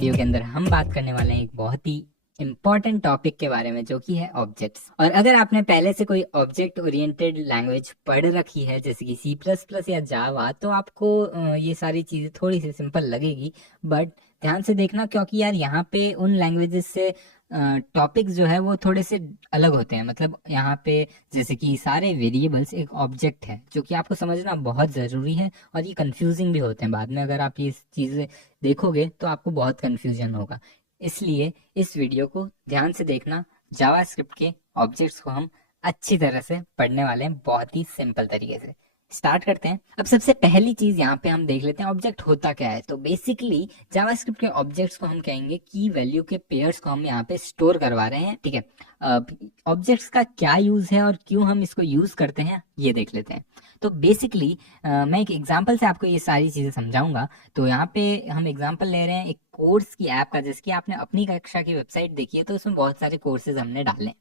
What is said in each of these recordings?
Video के अंदर हम बात करने वाले हैं एक बहुत ही इम्पॉर्टेंट टॉपिक के बारे में, जो कि है ऑब्जेक्ट्स। और अगर आपने पहले से कोई ऑब्जेक्ट ओरिएंटेड लैंग्वेज पढ़ रखी है जैसे कि सी प्लस प्लस या जावा, तो आपको ये सारी चीज़ें थोड़ी सी सिंपल लगेगी। बट ध्यान से देखना, क्योंकि यार यहाँ पे उन लैंग्वेजेस से टॉपिक्स जो है वो थोड़े से अलग होते हैं। मतलब यहाँ पे जैसे कि सारे वेरिएबल्स एक ऑब्जेक्ट है, जो कि आपको समझना बहुत ज़रूरी है। और ये कंफ्यूजिंग भी होते हैं बाद में, अगर आप ये चीज़ें देखोगे तो आपको बहुत कंफ्यूजन होगा। इसलिए इस वीडियो को ध्यान से देखना। जावास्क्रिप्ट के ऑब्जेक्ट्स को हम अच्छी तरह से पढ़ने वाले हैं, बहुत ही सिंपल तरीके से। स्टार्ट करते हैं। अब सबसे पहली चीज यहाँ पे हम देख लेते हैं ऑब्जेक्ट होता क्या है। तो बेसिकली जावास्क्रिप्ट के ऑब्जेक्ट्स को हम कहेंगे की वैल्यू के पेयर्स को हम यहाँ पे स्टोर करवा रहे हैं। ठीक है, ऑब्जेक्ट्स का क्या यूज है और क्यों हम इसको यूज करते हैं ये देख लेते हैं। तो बेसिकली मैं एक एग्जांपल से आपको ये सारी चीजें समझाऊंगा। तो यहाँ पे हम एग्जांपल ले रहे हैं एक कोर्स की ऐप का, जैसे कि आपने अपनी कक्षा की वेबसाइट देखी है तो उसमें बहुत सारे कोर्सेज हमने डाले।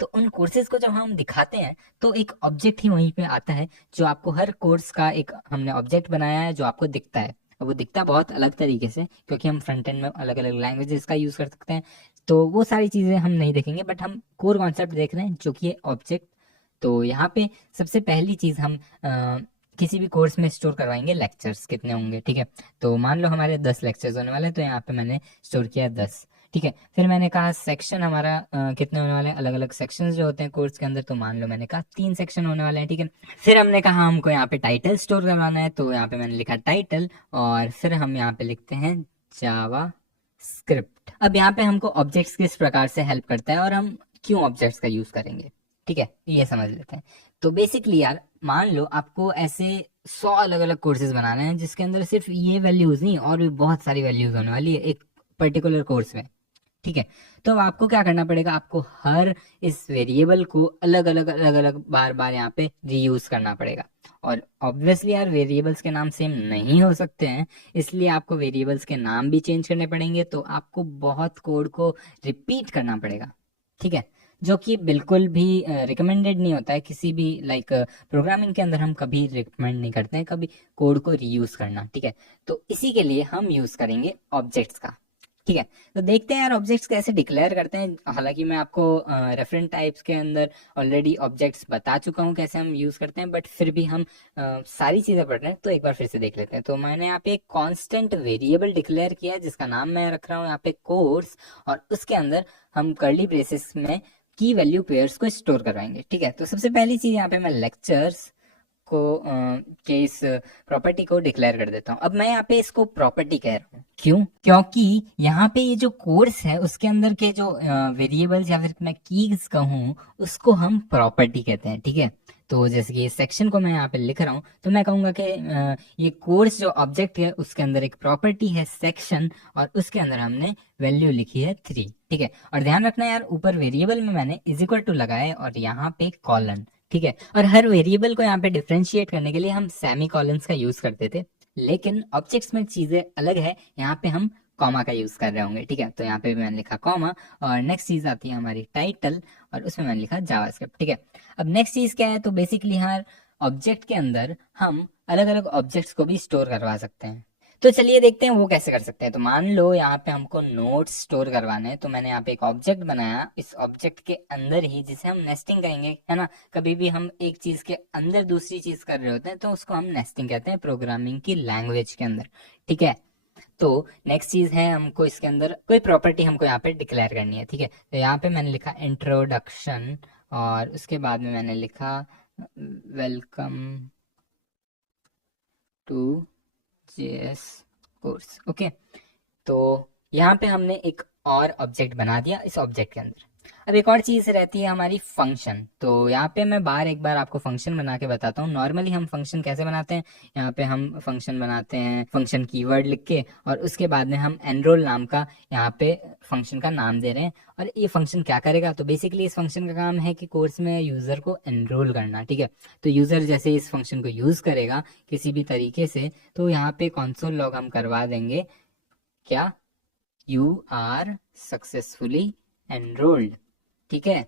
तो उन कोर्सेज को जब हम दिखाते हैं तो एक ऑब्जेक्ट ही वहीं पे आता है, जो आपको हर कोर्स का एक हमने ऑब्जेक्ट बनाया है जो आपको दिखता है। और वो दिखता बहुत अलग तरीके से, क्योंकि हम फ्रंट एंड में अलग अलग लैंग्वेजेस का यूज कर सकते हैं। तो वो सारी चीजें हम नहीं देखेंगे, बट हम कोर कॉन्सेप्ट देख रहे हैं जो कि ऑब्जेक्ट। तो यहाँ पे सबसे पहली चीज हम किसी भी कोर्स में स्टोर करवाएंगे लेक्चर्स कितने होंगे। ठीक है, तो मान लो हमारे 10 लेक्चर्स होने वाले हैं, तो यहाँ पे मैंने स्टोर किया 10। ठीक है, फिर मैंने कहा सेक्शन हमारा कितने होने वाले हैं, अलग अलग सेक्शंस जो होते हैं कोर्स के अंदर, तो मान लो मैंने कहा 3 सेक्शन होने वाले हैं। ठीक है, फिर हमने कहा हमको यहाँ पे टाइटल स्टोर करवाना है, तो यहाँ पे मैंने लिखा टाइटल, और फिर हम यहाँ पे लिखते हैं जावा स्क्रिप्ट। अब यहाँ पे हमको ऑब्जेक्ट्स किस प्रकार से हेल्प करता है और हम क्यों ऑब्जेक्ट्स का यूज करेंगे, ठीक है, ये समझ लेते हैं। तो बेसिकली यार मान लो आपको ऐसे 100 अलग अलग कोर्सेज बनाने हैं, जिसके अंदर सिर्फ ये वैल्यूज नहीं और भी बहुत सारी वैल्यूज होने वाली है एक पर्टिकुलर कोर्स में। ठीक है, तो अब आपको क्या करना पड़ेगा, आपको हर इस वेरिएबल को अलग अलग बार बार यहाँ पे रीयूज करना पड़ेगा। और ऑब्वियसली यार वेरिएबल्स के नाम सेम नहीं हो सकते हैं, इसलिए आपको वेरिएबल्स के नाम भी चेंज करने पड़ेंगे। तो आपको बहुत कोड को रिपीट करना पड़ेगा। ठीक है, जो कि बिल्कुल भी रिकमेंडेड नहीं होता है किसी भी प्रोग्रामिंग के अंदर। हम कभी रिकमेंड नहीं करते हैं कभी कोड को रीयूज करना। ठीक है, तो इसी के लिए हम यूज करेंगे ऑब्जेक्ट्स का। ठीक है, तो देखते हैं यार ऑब्जेक्ट्स कैसे डिक्लेयर करते हैं। हालांकि मैं आपको रेफरेंट टाइप्स के अंदर ऑलरेडी ऑब्जेक्ट्स बता चुका हूँ कैसे हम यूज करते हैं, बट फिर भी हम सारी चीजें पढ़ रहे हैं तो एक बार फिर से देख लेते हैं। तो मैंने यहाँ पे एक कांस्टेंट वेरिएबल डिक्लेयर किया है, जिसका नाम मैं रख रहा हूँ यहाँ पे कोर्स, और उसके अंदर हम कर्ली ब्रेसेस में की वैल्यू पेयर्स को स्टोर करवाएंगे। ठीक है, तो सबसे पहली चीज यहाँ पे मैं लेक्चर्स को के इस प्रॉपर्टी को डिक्लेयर कर देता हूँ। अब मैं यहाँ पे इसको प्रॉपर्टी कह रहा हूँ, क्यों? क्योंकि यहाँ पे ये जो कोर्स है उसके अंदर के जो वेरिएबल्स या फिर मैं कीज कहूँ उसको हम प्रॉपर्टी कहते हैं। ठीक है, तो जैसे कि सेक्शन को मैं यहाँ पे लिख रहा हूँ, तो मैं कहूंगा कि ये कोर्स जो ऑब्जेक्ट है उसके अंदर एक प्रॉपर्टी है सेक्शन, और उसके अंदर हमने वैल्यू लिखी है 3। ठीक है, और ध्यान रखना यार ऊपर वेरिएबल में मैंने इज इक्वल टू लगाया और यहाँ पे कॉलन। ठीक है, और हर वेरिएबल को यहाँ पे डिफ्रेंशिएट करने के लिए हम सेमी कॉलन्स का यूज करते थे, लेकिन ऑब्जेक्ट्स में चीजें अलग है, यहाँ पे हम कॉमा का यूज कर रहे होंगे। ठीक है, तो यहाँ पे भी मैंने लिखा कॉमा, और नेक्स्ट चीज आती है हमारी टाइटल, और उसमें मैंने लिखा जावास्क्रिप्ट। ठीक है, अब नेक्स्ट चीज क्या है, तो बेसिकली हर ऑब्जेक्ट के अंदर हम अलग अलग ऑब्जेक्ट्स को भी स्टोर करवा सकते हैं। तो चलिए देखते हैं वो कैसे कर सकते हैं। तो मान लो यहाँ पे हमको नोट्स स्टोर करवाने हैं, तो मैंने यहाँ पे एक ऑब्जेक्ट बनाया, इस ऑब्जेक्ट के अंदर ही, जिसे हम नेस्टिंग कहेंगे, है ना। कभी भी हम एक चीज के अंदर दूसरी चीज कर रहे होते हैं तो उसको हम नेस्टिंग कहते हैं प्रोग्रामिंग की लैंग्वेज के अंदर। ठीक है, तो नेक्स्ट चीज है हमको इसके अंदर कोई प्रॉपर्टी हमको यहाँ पे डिक्लेयर करनी है। ठीक है, तो यहाँ पे मैंने लिखा इंट्रोडक्शन, और उसके बाद में मैंने लिखा welcome to JS course. Okay, तो यहाँ पे हमने एक और ऑब्जेक्ट बना दिया इस ऑब्जेक्ट के अंदर। अब एक और चीज रहती है हमारी फंक्शन। तो यहाँ पे मैं एक बार आपको फंक्शन बना के बताता हूँ। नॉर्मली हम फंक्शन कैसे बनाते हैं, यहाँ पे हम फंक्शन बनाते हैं फंक्शन कीवर्ड लिख के, और उसके बाद में हम एनरोल नाम का यहाँ पे फंक्शन का नाम दे रहे हैं। और ये फंक्शन क्या करेगा, तो बेसिकली इस फंक्शन का काम है कि कोर्स में यूजर को एनरोल करना। ठीक है, तो यूजर जैसे इस फंक्शन को यूज करेगा किसी भी तरीके से, तो यहाँ पे कंसोल लॉग हम करवा देंगे क्या, यू आर सक्सेसफुली एनरोल्ड। ठीक है,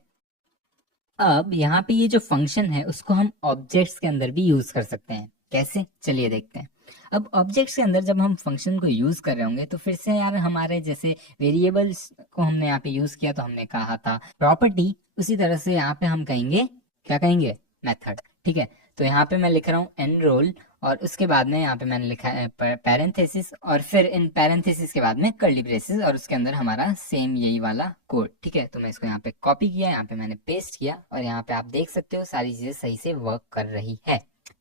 अब यहाँ पे ये जो फंक्शन है उसको हम ऑब्जेक्ट्स के अंदर भी यूज कर सकते हैं। कैसे, चलिए देखते हैं। अब ऑब्जेक्ट्स के अंदर जब हम फंक्शन को यूज कर रहे होंगे तो फिर से यार हमारे जैसे वेरिएबल्स को हमने यहाँ पे यूज किया तो हमने कहा था प्रॉपर्टी, उसी तरह से यहाँ पे हम कहेंगे, क्या कहेंगे, मेथड। ठीक है, तो यहाँ पे मैं लिख रहा हूँ एनरोल और उसके बाद में यहाँ पे मैंने लिखा है पैरेंथेसिस और फिर इन पैरेंथेसिस के बाद में कर्ली ब्रेसेस और उसके अंदर हमारा सेम यही वाला कोड। ठीक है, तो मैं इसको यहाँ पे कॉपी किया, यहाँ पे मैंने पेस्ट किया और यहाँ पे आप देख सकते हो सारी चीजें सही से वर्क कर रही है।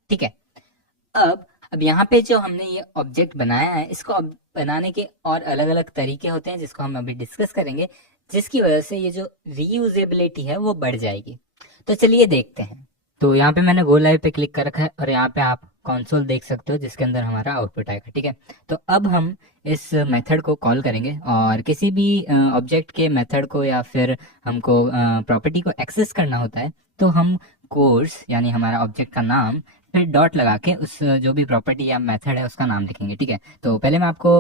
ठीक है, अब यहाँ पे जो हमने ये ऑब्जेक्ट बनाया है, इसको अब बनाने के और अलग अलग तरीके होते हैं जिसको हम अभी डिस्कस करेंगे, जिसकी वजह से ये जो रीयूजेबिलिटी है वो बढ़ जाएगी। तो चलिए देखते हैं। तो यहाँ पे मैंने गो लाइव पे क्लिक कर रखा है और यहाँ पे आप कंसोल देख सकते हो जिसके अंदर हमारा आउटपुट आएगा। ठीक है, तो अब हम इस मेथड को कॉल करेंगे और किसी भी ऑब्जेक्ट के मेथड को या फिर हमको प्रॉपर्टी को एक्सेस करना होता है तो हम कोर्स यानी हमारा ऑब्जेक्ट का नाम फिर डॉट लगा के उस जो भी प्रॉपर्टी या मेथड है उसका नाम लिखेंगे। ठीक है, तो पहले मैं आपको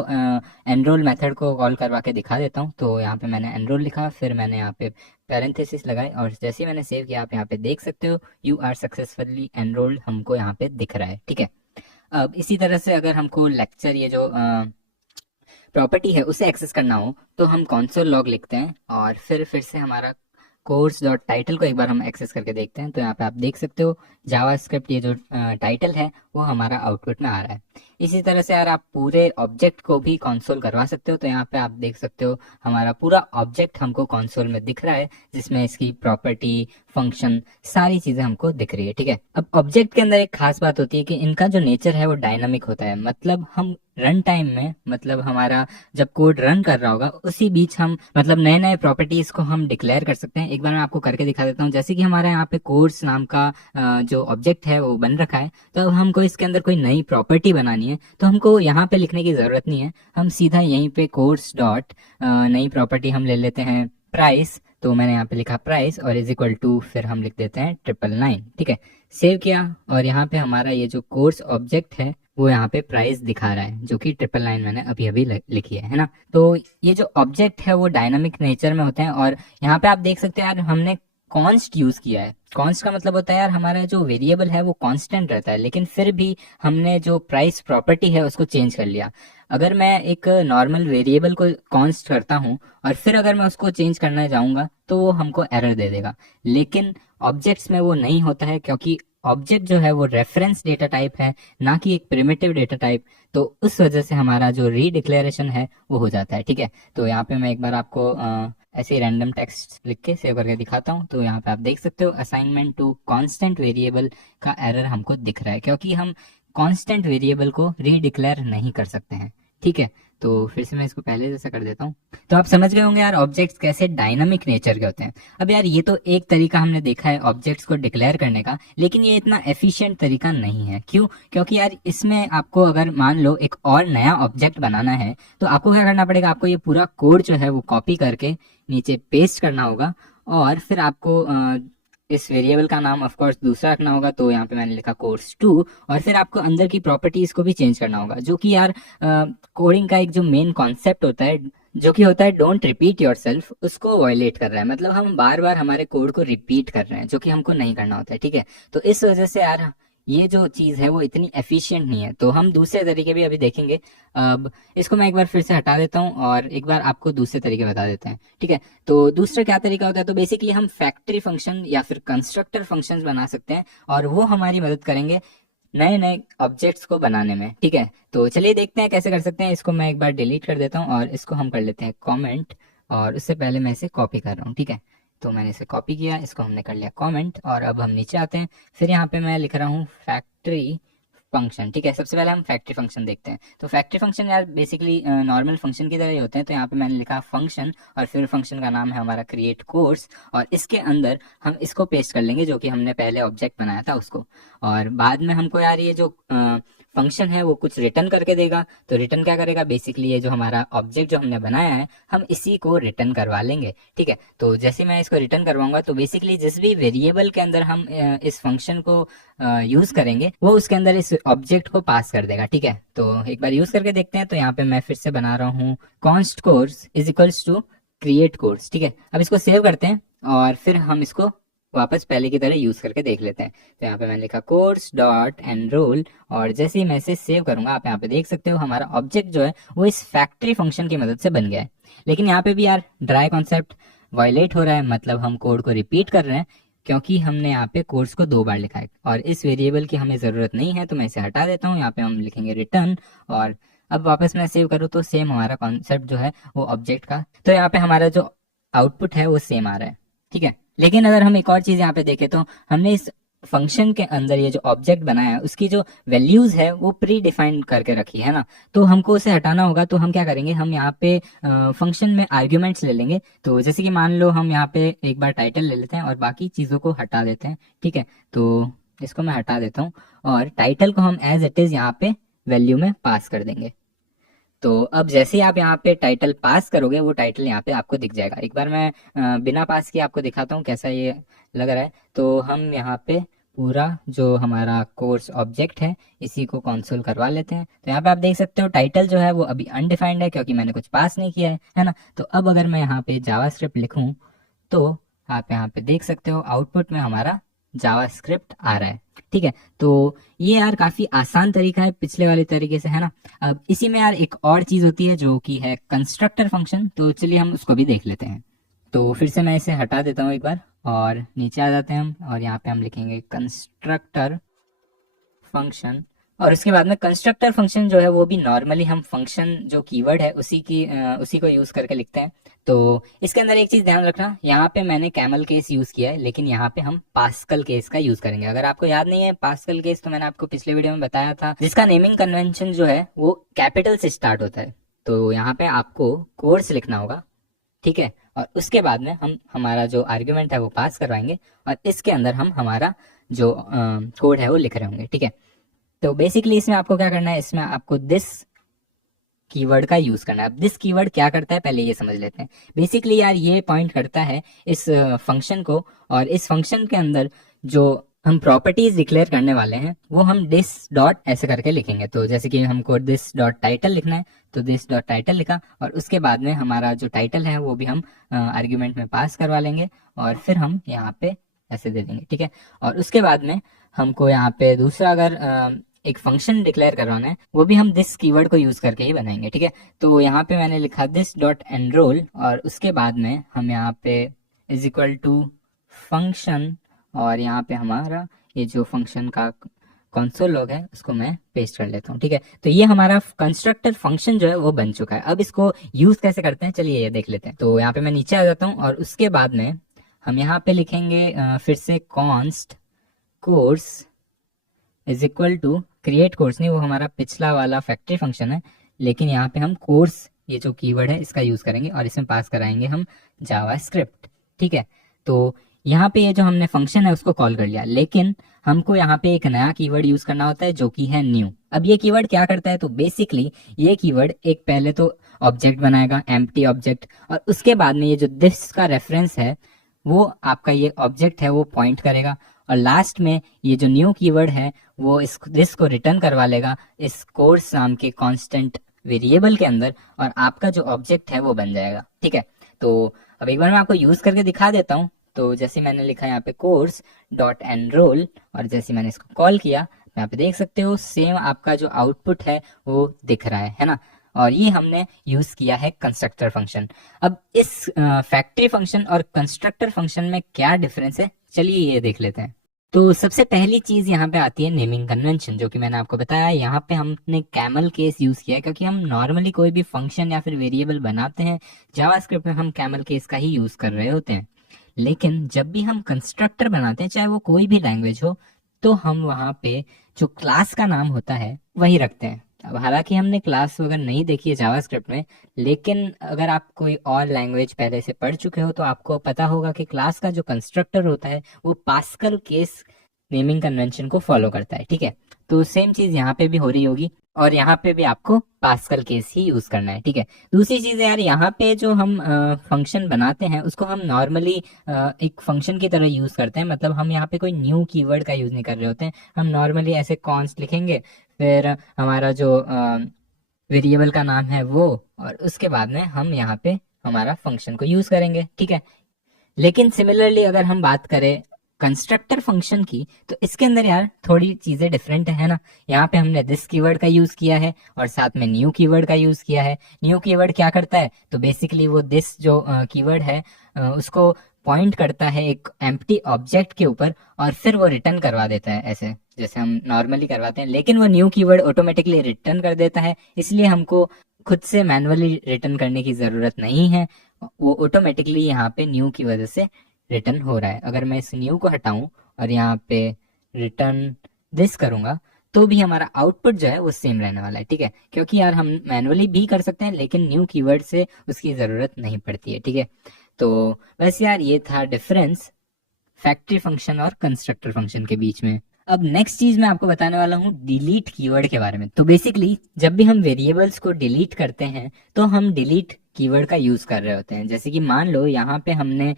एनरोल मेथड को कॉल करवा के दिखा देता हूँ। तो यहाँ पे मैंने एनरोल लिखा, फिर मैंने यहाँ पे पैरेंथेसिस लगाई और जैसे ही मैंने सेव किया आप यहाँ पे देख सकते हो यू आर सक्सेसफुली एनरोल्ड हमको यहाँ पे दिख रहा है। ठीक है, अब इसी तरह से अगर हमको लेक्चर ये जो प्रॉपर्टी है उसे एक्सेस करना हो तो हम कॉन्सोल लॉग लिखते हैं और फिर से हमारा कोर्स डॉट टाइटल को एक बार हम एक्सेस करके देखते हैं। तो यहाँ पे आप देख सकते हो जावास्क्रिप्ट ये जो टाइटल है वो हमारा आउटपुट में आ रहा है। इसी तरह से यार आप पूरे ऑब्जेक्ट को भी कंसोल करवा सकते हो। तो यहाँ पे आप देख सकते हो हमारा पूरा ऑब्जेक्ट हमको कंसोल में दिख रहा है जिसमें इसकी प्रॉपर्टी, फंक्शन, सारी चीजें हमको दिख रही है। ठीक है, अब ऑब्जेक्ट के अंदर एक खास बात होती है कि इनका जो नेचर है वो डायनामिक होता है। मतलब हम रन टाइम में, मतलब हमारा जब कोड रन कर रहा होगा उसी बीच हम मतलब नए नए प्रॉपर्टीज को हम डिक्लेयर कर सकते हैं। एक बार मैं आपको करके दिखा देता हूँ। जैसे कि हमारे यहाँ पे कोर्स नाम का जो ऑब्जेक्ट है वो बन रखा है, तो अब हमको इसके अंदर कोई नई प्रॉपर्टी बनानी है तो हमको यहाँ पे लिखने की जरूरत नहीं है। हम सीधा यहीं पे कोर्स डॉट नई प्रॉपर्टी हम ले लेते हैं प्राइस। तो मैंने यहाँ पे लिखा प्राइस और इज इक्वल टू फिर हम लिख देते हैं 999। ठीक है, सेव किया और यहाँ पे हमारा ये जो कोर्स ऑब्जेक्ट है वो यहाँ पे प्राइस दिखा रहा है जो कि 999 मैंने अभी अभी लिखी है ना। तो ये जो ऑब्जेक्ट है वो डायनामिक नेचर में होते हैं और यहाँ पे आप देख सकते हैं यार हमने कॉन्स्ट यूज किया है। कॉन्स्ट का मतलब होता है यार हमारा जो वेरिएबल है वो कांस्टेंट रहता है, लेकिन फिर भी हमने जो प्राइस प्रॉपर्टी है उसको चेंज कर लिया। अगर मैं एक नॉर्मल वेरिएबल को कॉन्स्ट करता हूँ और फिर अगर मैं उसको चेंज करना चाहूंगा तो वो हमको एरर दे देगा, लेकिन ऑब्जेक्ट्स में वो नहीं होता है क्योंकि ऑब्जेक्ट जो है वो रेफरेंस डेटा टाइप है, ना कि एक प्रिमिटिव डेटा टाइप। तो उस वजह से हमारा जो रीडिक्लेरेशन है वो हो जाता है। ठीक है, तो यहाँ पे मैं एक बार आपको ऐसे ही रैंडम टेक्स्ट लिख के सेव करके दिखाता हूँ। तो यहाँ पे आप देख सकते हो असाइनमेंट टू कांस्टेंट वेरिएबल का एरर हमको दिख रहा है क्योंकि हम कांस्टेंट वेरिएबल को रीडिक्लेयर नहीं कर सकते हैं। ठीक है, तो फिर से मैं इसको पहले जैसा कर देता हूँ। तो आप समझ गए होंगे यार ऑब्जेक्ट्स कैसे डायनामिक नेचर के होते हैं। अब यार ये तो एक तरीका हमने देखा है ऑब्जेक्ट्स को डिक्लेयर करने का, लेकिन ये इतना एफिशिएंट तरीका नहीं है। क्यों? क्योंकि यार इसमें आपको अगर मान लो एक और नया ऑब्जेक्ट बनाना है तो आपको क्या करना पड़ेगा, आपको ये पूरा कोड जो है वो कॉपी करके नीचे पेस्ट करना होगा और फिर आपको इस वेरिएबल का नाम ऑफ कोर्स दूसरा रखना होगा। तो यहाँ पे मैंने लिखा कोर्स 2 और फिर आपको अंदर की प्रॉपर्टीज को भी चेंज करना होगा, जो कि यार कोडिंग का एक जो मेन कॉन्सेप्ट होता है जो कि होता है डोंट रिपीट योरसेल्फ, उसको वायलेट कर रहा है। मतलब हम बार बार हमारे कोड को रिपीट कर रहे हैं जो कि हमको नहीं करना होता है। ठीक है, तो इस वजह से यार ये जो चीज है वो इतनी एफिशिएंट नहीं है। तो हम दूसरे तरीके भी अभी देखेंगे। अब इसको मैं एक बार फिर से हटा देता हूँ और एक बार आपको दूसरे तरीके बता देते हैं। ठीक है, तो दूसरा क्या तरीका होता है, तो बेसिकली हम फैक्ट्री फंक्शन या फिर कंस्ट्रक्टर फंक्शंस बना सकते हैं और वो हमारी मदद करेंगे नए नए ऑब्जेक्ट्स को बनाने में। ठीक है, तो चलिए देखते हैं कैसे कर सकते हैं। इसको मैं एक बार डिलीट कर देता हूँ और इसको हम कर लेते हैं कॉमेंट और उससे पहले मैं इसे कॉपी कर रहा हूँ। ठीक है, तो मैंने इसे कॉपी किया, इसको हमने कर लिया कमेंट और अब हम नीचे आते हैं। फिर यहाँ पे मैं लिख रहा हूँ फैक्ट्री फंक्शन। ठीक है, सबसे पहले हम फैक्ट्री फंक्शन देखते हैं। तो फैक्ट्री फंक्शन यार बेसिकली नॉर्मल फंक्शन की तरह ही होते हैं। तो यहाँ पे मैंने लिखा फंक्शन और फिर फंक्शन का नाम है हमारा क्रिएट कोर्स और इसके अंदर हम इसको पेस्ट कर लेंगे जो कि हमने पहले ऑब्जेक्ट बनाया था उसको। और बाद में हमको यार ये जो फंक्शन है वो कुछ रिटर्न करके देगा। तो रिटर्न क्या करेगा, बेसिकली ये जो हमारा ऑब्जेक्ट जो हमने बनाया है हम इसी को रिटर्न करवा लेंगे। ठीक है, तो जैसे मैं इसको रिटर्न करवाऊंगा तो बेसिकली जिस भी वेरिएबल के अंदर हम इस फंक्शन को यूज करेंगे वो उसके अंदर इस ऑब्जेक्ट को पास कर देगा। ठीक है, तो एक बार यूज करके देखते हैं। तो यहाँ पे मैं फिर से बना रहा हूँ const course is equals to create course. ठीक है, अब इसको सेव करते हैं और फिर हम इसको वापस पहले की तरह यूज करके देख लेते हैं। तो यहाँ पे मैंने लिखा कोर्स डॉट एनरोल, और जैसे ही मैं इसे सेव करूंगा आप यहाँ पे देख सकते हो हमारा ऑब्जेक्ट जो है वो इस फैक्ट्री फंक्शन की मदद से बन गया है। लेकिन यहाँ पे भी यार ड्राई कॉन्सेप्ट वायलेट हो रहा है, मतलब हम कोड को रिपीट कर रहे हैं क्योंकि हमने यहाँ पे कोर्स को 2 बार लिखा है और इस वेरिएबल की हमें ज़रूरत नहीं है, तो मैं इसे हटा देता हूँ। यहाँ पे हम लिखेंगे रिटर्न, और अब वापस मैं सेव करूँ तो सेम हमारा कॉन्सेप्ट जो है वो ऑब्जेक्ट का, तो यहाँ पे हमारा जो आउटपुट है वो सेम आ रहा है, ठीक है। लेकिन अगर हम एक और चीज़ यहाँ पे देखें तो हमने इस फंक्शन के अंदर ये जो ऑब्जेक्ट बनाया है उसकी जो वैल्यूज है वो प्री डिफाइंड करके रखी है ना, तो हमको उसे हटाना होगा। तो हम क्या करेंगे, हम यहाँ पे फंक्शन में आर्ग्यूमेंट्स ले लेंगे। तो जैसे कि मान लो हम यहाँ पे एक बार टाइटल ले लेते हैं और बाकी चीज़ों को हटा देते हैं, ठीक है। तो इसको मैं हटा देता हूँ और टाइटल को हम एज इट इज़ यहाँ पे वैल्यू में पास कर देंगे। तो अब जैसे ही आप यहाँ पे टाइटल पास करोगे वो टाइटल यहाँ पे आपको दिख जाएगा। एक बार मैं बिना पास किए आपको दिखाता हूँ कैसा ये लग रहा है। तो हम यहाँ पे पूरा जो हमारा कोर्स ऑब्जेक्ट है इसी को कंसोल करवा लेते हैं। तो यहाँ पे आप देख सकते हो टाइटल जो है वो अभी अनडिफाइंड है क्योंकि मैंने कुछ पास नहीं किया है ना। तो अब अगर मैं यहाँ पे जावास्क्रिप्ट लिखूँ तो आप यहाँ पे देख सकते हो आउटपुट में हमारा जावास्क्रिप्ट आ रहा है, ठीक है। तो ये यार काफी आसान तरीका है पिछले वाले तरीके से, है ना। अब इसी में यार एक और चीज होती है जो कि है कंस्ट्रक्टर फंक्शन, तो चलिए हम उसको भी देख लेते हैं। तो फिर से मैं इसे हटा देता हूँ एक बार और नीचे आ जाते हैं हम, और यहाँ पे हम लिखेंगे कंस्ट्रक्टर फंक्शन, और उसके बाद में कंस्ट्रक्टर फंक्शन जो है वो भी नॉर्मली हम फंक्शन जो कीवर्ड है उसी को यूज करके लिखते हैं। तो इसके अंदर एक चीज ध्यान रखना, यहाँ पे मैंने कैमल केस यूज किया है लेकिन यहाँ पे हम पास्कल केस का यूज करेंगे। अगर आपको याद नहीं है पास्कल केस तो मैंने आपको पिछले वीडियो में बताया था, जिसका नेमिंग कन्वेंशन जो है वो कैपिटल से स्टार्ट होता है। तो यहाँ पे आपको कोर्स लिखना होगा, ठीक है, और उसके बाद में हम हमारा जो आर्ग्यूमेंट है वो पास करवाएंगे और इसके अंदर हम हमारा जो कोड है वो लिख रहे होंगे, ठीक है। तो बेसिकली इसमें आपको क्या करना है, इसमें आपको दिस कीवर्ड का यूज करना है। अब दिस कीवर्ड क्या करता है पहले ये समझ लेते हैं। बेसिकली यार ये पॉइंट करता है इस फंक्शन को, और इस फंक्शन के अंदर जो हम प्रॉपर्टीज डिक्लेयर करने वाले हैं वो हम दिस डॉट ऐसे करके लिखेंगे। तो जैसे कि हमको दिस डॉट टाइटल लिखना है तो दिस डॉट टाइटल लिखा, और उसके बाद में हमारा जो टाइटल है वो भी हम आर्ग्यूमेंट में पास करवा लेंगे और फिर हम यहाँ पे ऐसे दे देंगे, ठीक है। और उसके बाद में हमको यहाँ पे दूसरा अगर एक फंक्शन डिक्लेयर करवाना है वो भी हम दिस कीवर्ड को यूज करके ही बनाएंगे, ठीक है। तो यहाँ पे मैंने लिखा दिस डॉट एनरोल, और उसके बाद में हम यहाँ पे इज इक्वल टू फंक्शन, और यहाँ पे हमारा ये जो फंक्शन का कंसोल लॉग है उसको मैं पेस्ट कर लेता हूँ, ठीक है। तो ये हमारा कंस्ट्रक्टर फंक्शन जो है वो बन चुका है। अब इसको यूज कैसे करते हैं चलिए ये देख लेते हैं। तो यहाँ पे मैं नीचे आ जाता हूँ और उसके बाद में हम यहाँ पे लिखेंगे फिर से const course is equal to create course, नहीं वो हमारा पिछला वाला फैक्ट्री फंक्शन है, लेकिन यहाँ पे हम कोर्स ये जो कीवर्ड है इसका यूज करेंगे और इसमें पास कराएंगे हम जावास्क्रिप्ट, ठीक है। तो यहाँ पे ये जो हमने फंक्शन है उसको कॉल कर लिया, लेकिन हमको यहाँ पे एक नया कीवर्ड यूज करना होता है जो कि है न्यू। अब ये कीवर्ड क्या करता है, तो बेसिकली ये कीवर्ड एक पहले तो ऑब्जेक्ट बनाएगा, एम्प्टी ऑब्जेक्ट, और उसके बाद में ये जो दिस का रेफरेंस है वो आपका ये ऑब्जेक्ट है वो पॉइंट करेगा, और लास्ट में ये जो न्यू कीवर्ड है वो इस दिस को रिटर्न करवा लेगा इस कोर्स नाम के कांस्टेंट वेरिएबल के अंदर, और आपका जो ऑब्जेक्ट है वो बन जाएगा, ठीक है। तो अब एक बार मैं आपको यूज करके दिखा देता हूँ। तो जैसे मैंने लिखा यहाँ पे कोर्स डॉट एनरोल, और जैसे मैंने इसको कॉल किया यहाँ पे देख सकते हो सेम आपका जो आउटपुट है वो दिख रहा है ना। और ये हमने यूज किया है कंस्ट्रक्टर फंक्शन। अब इस फैक्ट्री फंक्शन और कंस्ट्रक्टर फंक्शन में क्या डिफरेंस है चलिए ये देख लेते हैं। तो सबसे पहली चीज यहाँ पे आती है नेमिंग कन्वेंशन, जो कि मैंने आपको बताया। यहाँ पे हमने कैमल केस यूज किया है क्योंकि हम नॉर्मली कोई भी फंक्शन या फिर वेरिएबल बनाते हैं जावास्क्रिप्ट में हम कैमल केस का ही यूज कर रहे होते हैं। लेकिन जब भी हम कंस्ट्रक्टर बनाते हैं चाहे वो कोई भी लैंग्वेज हो तो हम वहाँ पे जो क्लास का नाम होता है वही रखते हैं। अब हालांकि हमने क्लास वगैरह नहीं देखी है जावास्क्रिप्ट में, लेकिन अगर आप कोई और लैंग्वेज पहले से पढ़ चुके हो तो आपको पता होगा कि क्लास का जो कंस्ट्रक्टर होता है वो पास्कल केस नेमिंग कन्वेंशन को फॉलो करता है, ठीक है। तो सेम चीज यहाँ पे भी हो रही होगी, और यहाँ पे भी आपको पास्कल केस ही यूज करना है, ठीक है। दूसरी चीज यार यहाँ पे जो हम फंक्शन बनाते हैं उसको हम नॉर्मली एक फंक्शन की तरह यूज करते हैं, मतलब हम यहाँ पे कोई न्यू कीवर्ड का यूज नहीं कर रहे होते हैं। हम नॉर्मली ऐसे कॉन्स्ट लिखेंगे, फिर हमारा जो वेरिएबल का नाम है वो, और उसके बाद में हम यहाँ पे हमारा फंक्शन को यूज करेंगे, ठीक है। लेकिन सिमिलरली अगर हम बात करें कंस्ट्रक्टर फंक्शन की, तो इसके अंदर यार थोड़ी चीजें डिफरेंट है ना। यहाँ पे हमने दिस कीवर्ड का यूज किया है और साथ में न्यू कीवर्ड का यूज किया है। न्यू कीवर्ड क्या करता है, तो बेसिकली वो दिस जो कीवर्ड है उसको पॉइंट करता है एक एम्प्टी ऑब्जेक्ट के ऊपर और फिर वो रिटर्न करवा देता है, ऐसे जैसे हम नॉर्मली करवाते हैं। लेकिन वो न्यू कीवर्ड ऑटोमेटिकली रिटर्न कर देता है, इसलिए हमको खुद से मैनुअली रिटर्न करने की जरूरत नहीं है, वो ऑटोमेटिकली यहाँ पे न्यू की वजह से रिटर्न हो रहा है। अगर मैं इस न्यू को हटाऊं और यहाँ पे रिटर्न दिस करूंगा तो भी हमारा आउटपुट जो है वो सेम रहने वाला है, ठीक है, क्योंकि यार हम मैनुअली भी कर सकते हैं लेकिन न्यू कीवर्ड से उसकी जरूरत नहीं पड़ती है, ठीक है। तो बस यार ये था डिफरेंस फैक्ट्री फंक्शन और कंस्ट्रक्टर फंक्शन के बीच में। अब नेक्स्ट चीज मैं आपको बताने वाला हूँ डिलीट कीवर्ड के बारे में। तो बेसिकली जब भी हम वेरिएबल्स को डिलीट करते हैं तो हम डिलीट कीवर्ड का यूज कर रहे होते हैं। जैसे कि मान लो यहाँ पे हमने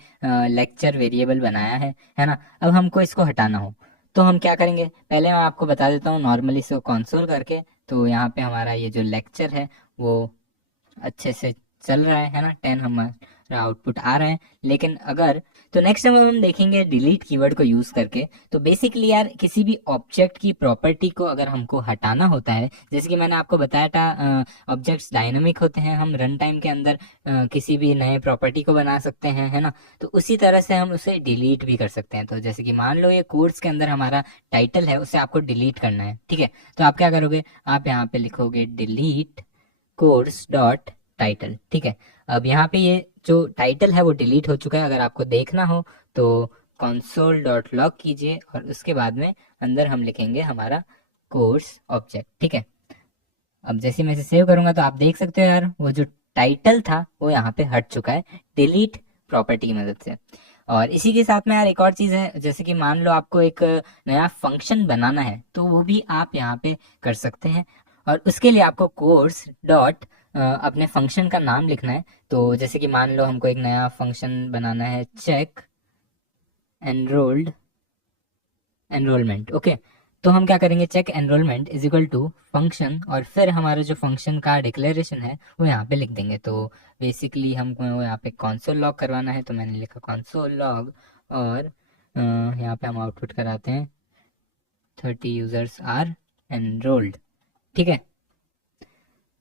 लेक्चर वेरिएबल बनाया है ना। अब हमको इसको हटाना हो तो हम क्या करेंगे, पहले मैं आपको बता देता हूँ नॉर्मली इसको कंसोल करके। तो यहाँ पे हमारा ये जो लेक्चर है वो अच्छे से चल रहा है ना, 10 हमारा आउटपुट आ रहा है। लेकिन अगर तो नेक्स्ट टाइम हम देखेंगे डिलीट कीवर्ड को यूज करके, तो बेसिकली यार किसी भी ऑब्जेक्ट की प्रॉपर्टी को अगर हमको हटाना होता है, जैसे कि मैंने आपको बताया था ऑब्जेक्ट्स डायनामिक होते हैं, हम रन टाइम के अंदर किसी भी नए प्रॉपर्टी को बना सकते हैं, है ना। तो उसी तरह से हम उसे डिलीट भी कर सकते हैं। तो जैसे कि मान लो ये कोर्स के अंदर हमारा टाइटल है, उसे आपको डिलीट करना है, ठीक है। तो आप क्या करोगे, आप यहाँ पे लिखोगे डिलीट कोर्स डॉट टाइटल, ठीक है। अब यहाँ पे ये जो टाइटल है वो डिलीट हो चुका है। अगर आपको देखना हो तो कंसोल डॉट लॉग कीजिए और उसके बाद में अंदर हम लिखेंगे हमारा कोर्स ऑब्जेक्ट, ठीक है। अब जैसे मैं इसे सेव करूंगा तो आप देख सकते हो यार वो जो टाइटल था वो यहाँ पे हट चुका है डिलीट प्रॉपर्टी की मदद से। और इसी के साथ में यार एक और चीज है, जैसे कि मान लो आपको एक नया फंक्शन बनाना है तो वो भी आप यहाँ पे कर सकते हैं। और उसके लिए आपको कोर्स डॉट अपने फंक्शन का नाम लिखना है। तो जैसे कि मान लो हमको एक नया फंक्शन बनाना है चेक एनरोलमेंट, ओके। तो हम क्या करेंगे, check enrolment is equal to function और फिर हमारा जो फंक्शन का डिक्लेरेशन है वो यहाँ पे लिख देंगे। तो बेसिकली हमको यहाँ पे कंसोल लॉग करवाना है, तो मैंने लिखा कंसोल लॉग और यहाँ पे हम आउटपुट कराते हैं 30 यूजर्स आर एनरोल्ड, ठीक है।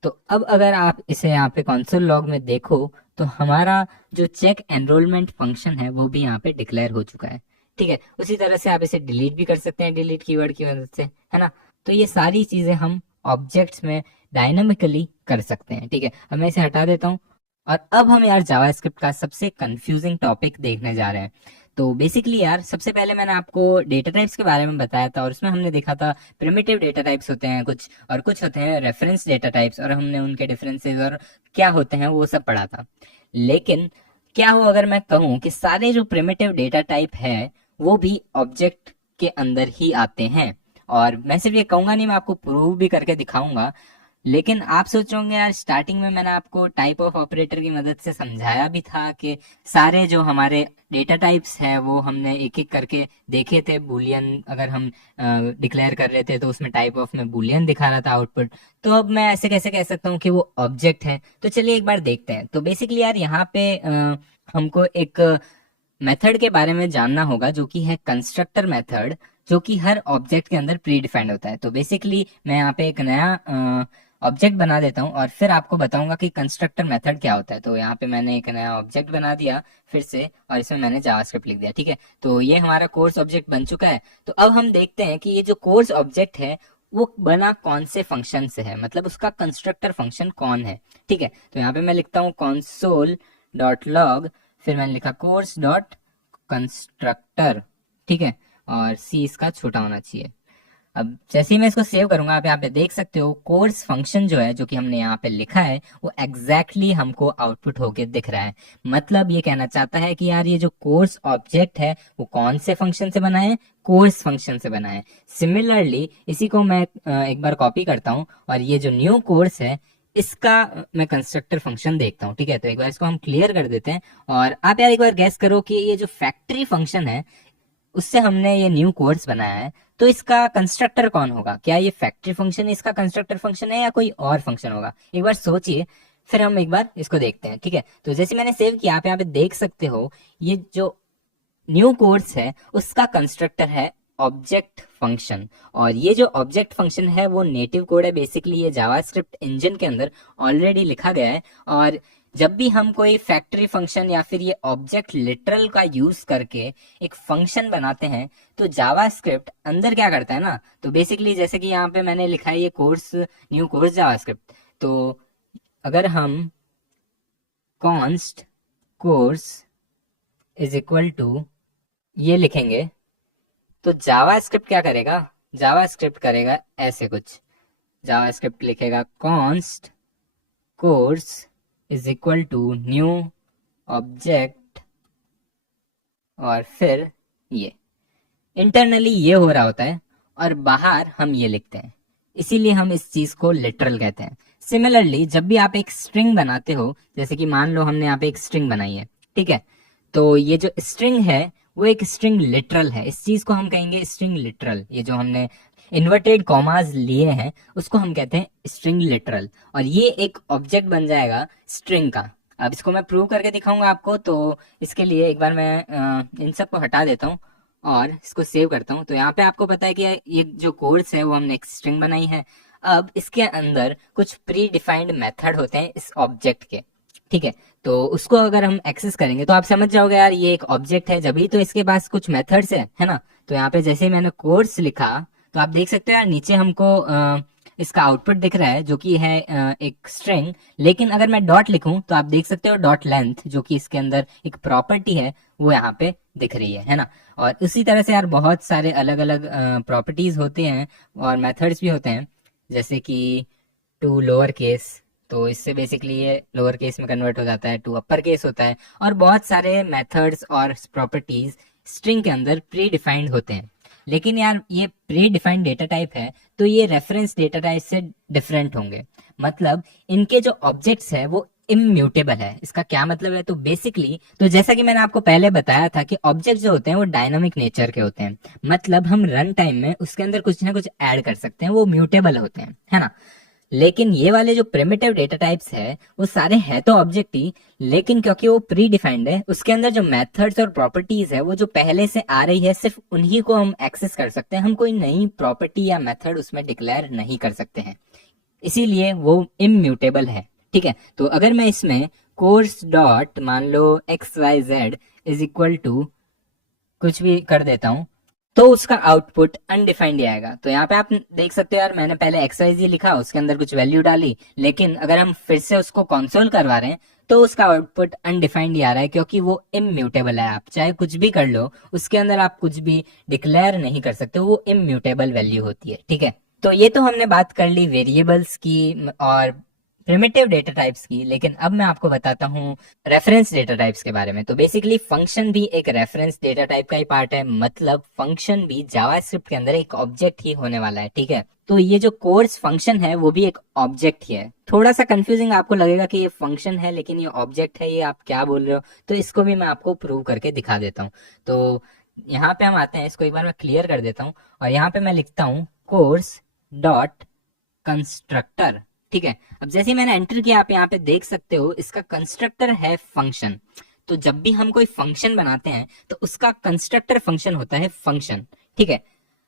तो अब अगर आप इसे यहाँ पे कंसोल लॉग में देखो तो हमारा जो चेक एनरोलमेंट फंक्शन है वो भी यहाँ पे डिक्लेयर हो चुका है, ठीक है। उसी तरह से आप इसे डिलीट भी कर सकते हैं डिलीट कीवर्ड की मदद से, है ना। तो ये सारी चीजें हम ऑब्जेक्ट्स में डायनामिकली कर सकते हैं, ठीक है। अब मैं इसे हटा देता हूँ और अब हम यार जावास्क्रिप्ट का सबसे कंफ्यूजिंग टॉपिक देखने जा रहे हैं। तो बेसिकली यार सबसे पहले मैंने आपको डेटा टाइप्स के बारे में बताया था और उसमें हमने देखा था प्रिमिटिव डेटा टाइप्स होते हैं कुछ और कुछ होते हैं रेफरेंस डेटा टाइप्स, और हमने उनके डिफरेंसेस और क्या होते हैं वो सब पढ़ा था। लेकिन क्या हो अगर मैं कहूँ कि सारे जो प्रिमिटिव डेटा टाइप है वो भी ऑब्जेक्ट के अंदर ही आते हैं, और मैं सिर्फ ये कहूंगा नहीं, मैं आपको प्रूव भी करके दिखाऊंगा। लेकिन आप सोचोगे यार स्टार्टिंग में मैंने आपको टाइप ऑफ ऑपरेटर की मदद से समझाया भी था कि सारे जो हमारे डेटा टाइप्स है वो हमने एक एक करके देखे थे। बुलियन अगर हम डिक्लेयर कर रहे थे तो उसमें टाइप ऑफ में बुलियन दिखा रहा था आउटपुट। तो अब मैं ऐसे कैसे कह सकता हूँ कि वो ऑब्जेक्ट है, तो चलिए एक बार देखते हैं। तो बेसिकली यार यहाँ पे हमको एक मेथड के बारे में जानना होगा जो कि है कंस्ट्रक्टर मेथड, जो कि हर ऑब्जेक्ट के अंदर प्री डिफाइंड होता है। तो बेसिकली मैं यहाँ पे एक नया ऑब्जेक्ट बना देता हूँ और फिर आपको बताऊंगा कि कंस्ट्रक्टर मेथड क्या होता है। तो यहाँ पे मैंने एक नया ऑब्जेक्ट बना दिया फिर से और इसमें मैंने जावास्क्रिप्ट लिख दिया, ठीक है। तो ये हमारा कोर्स ऑब्जेक्ट बन चुका है। तो अब हम देखते हैं कि ये जो कोर्स ऑब्जेक्ट है वो बना कौन से फंक्शन से है, मतलब उसका कंस्ट्रक्टर फंक्शन कौन है, ठीक है। तो यहाँ पे मैं लिखता हूँ कंसोल डॉट लॉग, फिर मैंने लिखा कोर्स डॉट कंस्ट्रक्टर, ठीक है, और सी इसका छोटा होना चाहिए। अब जैसे ही मैं इसको सेव करूंगा आप यहाँ पे देख सकते हो कोर्स फंक्शन जो है जो कि हमने यहाँ पे लिखा है वो एग्जैक्टली हमको आउटपुट होके दिख रहा है। मतलब ये कहना चाहता है कि यार ये जो कोर्स ऑब्जेक्ट है वो कौन से फंक्शन से बना है, कोर्स फंक्शन से बना है। सिमिलरली इसी को मैं एक बार कॉपी करता हूँ और ये जो न्यू कोर्स है इसका मैं कंस्ट्रक्टर फंक्शन देखता हूँ, ठीक है। तो एक बार इसको हम क्लियर कर देते हैं और आप यार एक बार गैस करो कि ये जो फैक्ट्री फंक्शन है उससे हमने ये न्यू कोर्स बनाया है तो इसका कंस्ट्रक्टर कौन होगा। क्या ये फैक्ट्री फंक्शन इसका कंस्ट्रक्टर फंक्शन है या कोई और फंक्शन होगा, एक बार सोचिए, फिर हम एक बार इसको देखते हैं, ठीक है। तो जैसे मैंने सेव किया आप यहाँ पे देख सकते हो ये जो न्यू कोर्स है उसका कंस्ट्रक्टर है ऑब्जेक्ट फंक्शन। और ये जो ऑब्जेक्ट फंक्शन है वो नेटिव कोड है, बेसिकली ये जावास्क्रिप्ट इंजन के अंदर ऑलरेडी लिखा गया है। और जब भी हम कोई फैक्ट्री फंक्शन या फिर ये ऑब्जेक्ट लिटरल का यूज करके एक फंक्शन बनाते हैं तो जावास्क्रिप्ट अंदर क्या करता है ना, तो बेसिकली जैसे कि यहाँ पे मैंने लिखा है ये कोर्स, न्यू कोर्स जावास्क्रिप्ट, तो अगर हम const course is equal to ये लिखेंगे तो जावास्क्रिप्ट क्या करेगा, जावास्क्रिप्ट करेगा ऐसे कुछ, जावास्क्रिप्ट लिखेगा const course is equal to new object और फिर ये इंटरनली ये हो रहा होता है और बाहर हम ये लिखते हैं, इसीलिए हम इस चीज को लिटरल कहते हैं। सिमिलरली जब भी आप एक स्ट्रिंग बनाते हो, जैसे कि मान लो हमने यहाँ पे एक स्ट्रिंग बनाई है, ठीक है, तो ये जो स्ट्रिंग है वो एक स्ट्रिंग लिटरल है, इस चीज को हम कहेंगे स्ट्रिंग लिटरल। ये जो हमने इन्वर्टेड कॉमास लिए हैं उसको हम कहते हैं स्ट्रिंग लिटरल, और ये एक ऑब्जेक्ट बन जाएगा स्ट्रिंग का। अब इसको मैं प्रूव करके दिखाऊंगा आपको, तो इसके लिए एक बार मैं इन सब को हटा देता हूँ और इसको सेव करता हूँ। तो यहाँ पे आपको पता है कि ये जो कोर्स है वो हमने एक स्ट्रिंग बनाई है। अब इसके अंदर कुछ प्री डिफाइंड मेथड होते हैं इस ऑब्जेक्ट के, ठीक है, तो उसको अगर हम एक्सेस करेंगे तो आप समझ जाओगे यार ये एक ऑब्जेक्ट है, जब भी तो इसके पास कुछ मेथड्स है ना। तो यहाँ पे जैसे मैंने कोर्स लिखा तो आप देख सकते हो यार नीचे हमको इसका आउटपुट दिख रहा है जो कि है एक स्ट्रिंग, लेकिन अगर मैं डॉट लिखूं तो आप देख सकते हो डॉट लेंथ जो कि इसके अंदर एक प्रॉपर्टी है वो यहाँ पे दिख रही है ना। और इसी तरह से यार बहुत सारे अलग अलग प्रॉपर्टीज होते हैं और मेथड्स भी होते हैं, जैसे कि टू लोअर केस, तो इससे बेसिकली ये लोअर केस में कन्वर्ट हो जाता है, टू अपर केस होता है, और बहुत सारे मेथड्स और प्रॉपर्टीज स्ट्रिंग के अंदर प्री डिफाइंड होते हैं। लेकिन यार ये प्री डिफाइंड डेटा टाइप है तो ये रेफरेंस डेटा टाइप से डिफरेंट होंगे, मतलब इनके जो ऑब्जेक्ट्स है वो इम्यूटेबल है। इसका क्या मतलब है, तो बेसिकली तो जैसा कि मैंने आपको पहले बताया था कि ऑब्जेक्ट जो होते हैं वो डायनामिक नेचर के होते हैं, मतलब हम रन टाइम में उसके अंदर कुछ ना कुछ ऐड कर सकते हैं, वो म्यूटेबल होते हैं, है ना। लेकिन ये वाले जो प्रिमिटिव डेटा टाइप्स है वो सारे हैं तो ऑब्जेक्ट ही, लेकिन क्योंकि वो प्री डिफाइंड है उसके अंदर जो मेथड्स और प्रॉपर्टीज है वो जो पहले से आ रही है सिर्फ उन्हीं को हम एक्सेस कर सकते हैं, हम कोई नई प्रॉपर्टी या मेथड उसमें डिक्लेयर नहीं कर सकते हैं, इसीलिए वो इम्यूटेबल है, ठीक है। तो अगर मैं इसमें कोर्स डॉट मान लो XYZ इज इक्वल टू कुछ भी कर देता हूं तो उसका आउटपुट अनडिफाइंड आएगा। तो यहाँ पे आप देख सकते हो यार मैंने पहले XYZ लिखा, उसके अंदर कुछ वैल्यू डाली, लेकिन अगर हम फिर से उसको कंसोल करवा रहे हैं तो उसका आउटपुट अनडिफाइंड आ रहा है, क्योंकि वो इम्यूटेबल है। आप चाहे कुछ भी कर लो उसके अंदर आप कुछ भी डिक्लेयर नहीं कर सकते, वो इम्यूटेबल वैल्यू होती है, ठीक है। तो ये तो हमने बात कर ली वेरिएबल्स की और प्रिमिटिव डेटा टाइप्स की, लेकिन अब मैं आपको बताता हूँ रेफरेंस डेटा टाइप्स के बारे में। तो बेसिकली फंक्शन भी एक रेफरेंस डेटा टाइप का ही पार्ट है, मतलब फंक्शन भी जावास्क्रिप्ट के अंदर एक ऑब्जेक्ट ही होने वाला है, ठीक है। तो ये जो कोर्स फंक्शन है वो भी एक ऑब्जेक्ट ही है। थोड़ा सा कंफ्यूजिंग आपको लगेगा कि ये फंक्शन है लेकिन ये ऑब्जेक्ट है, ये आप क्या बोल रहे हो, तो इसको भी मैं आपको प्रूव करके दिखा देता हूँ। तो यहाँ पे हम आते हैं, इसको एक बार मैं क्लियर कर देता हूँ और यहाँ पे मैं लिखता हूँ कोर्स डॉट कंस्ट्रक्टर, ठीक है। अब जैसे मैंने एंटर किया आप यहाँ पे देख सकते हो इसका कंस्ट्रक्टर है फंक्शन। तो जब भी हम कोई फंक्शन बनाते हैं तो उसका कंस्ट्रक्टर फंक्शन होता है फंक्शन, ठीक है।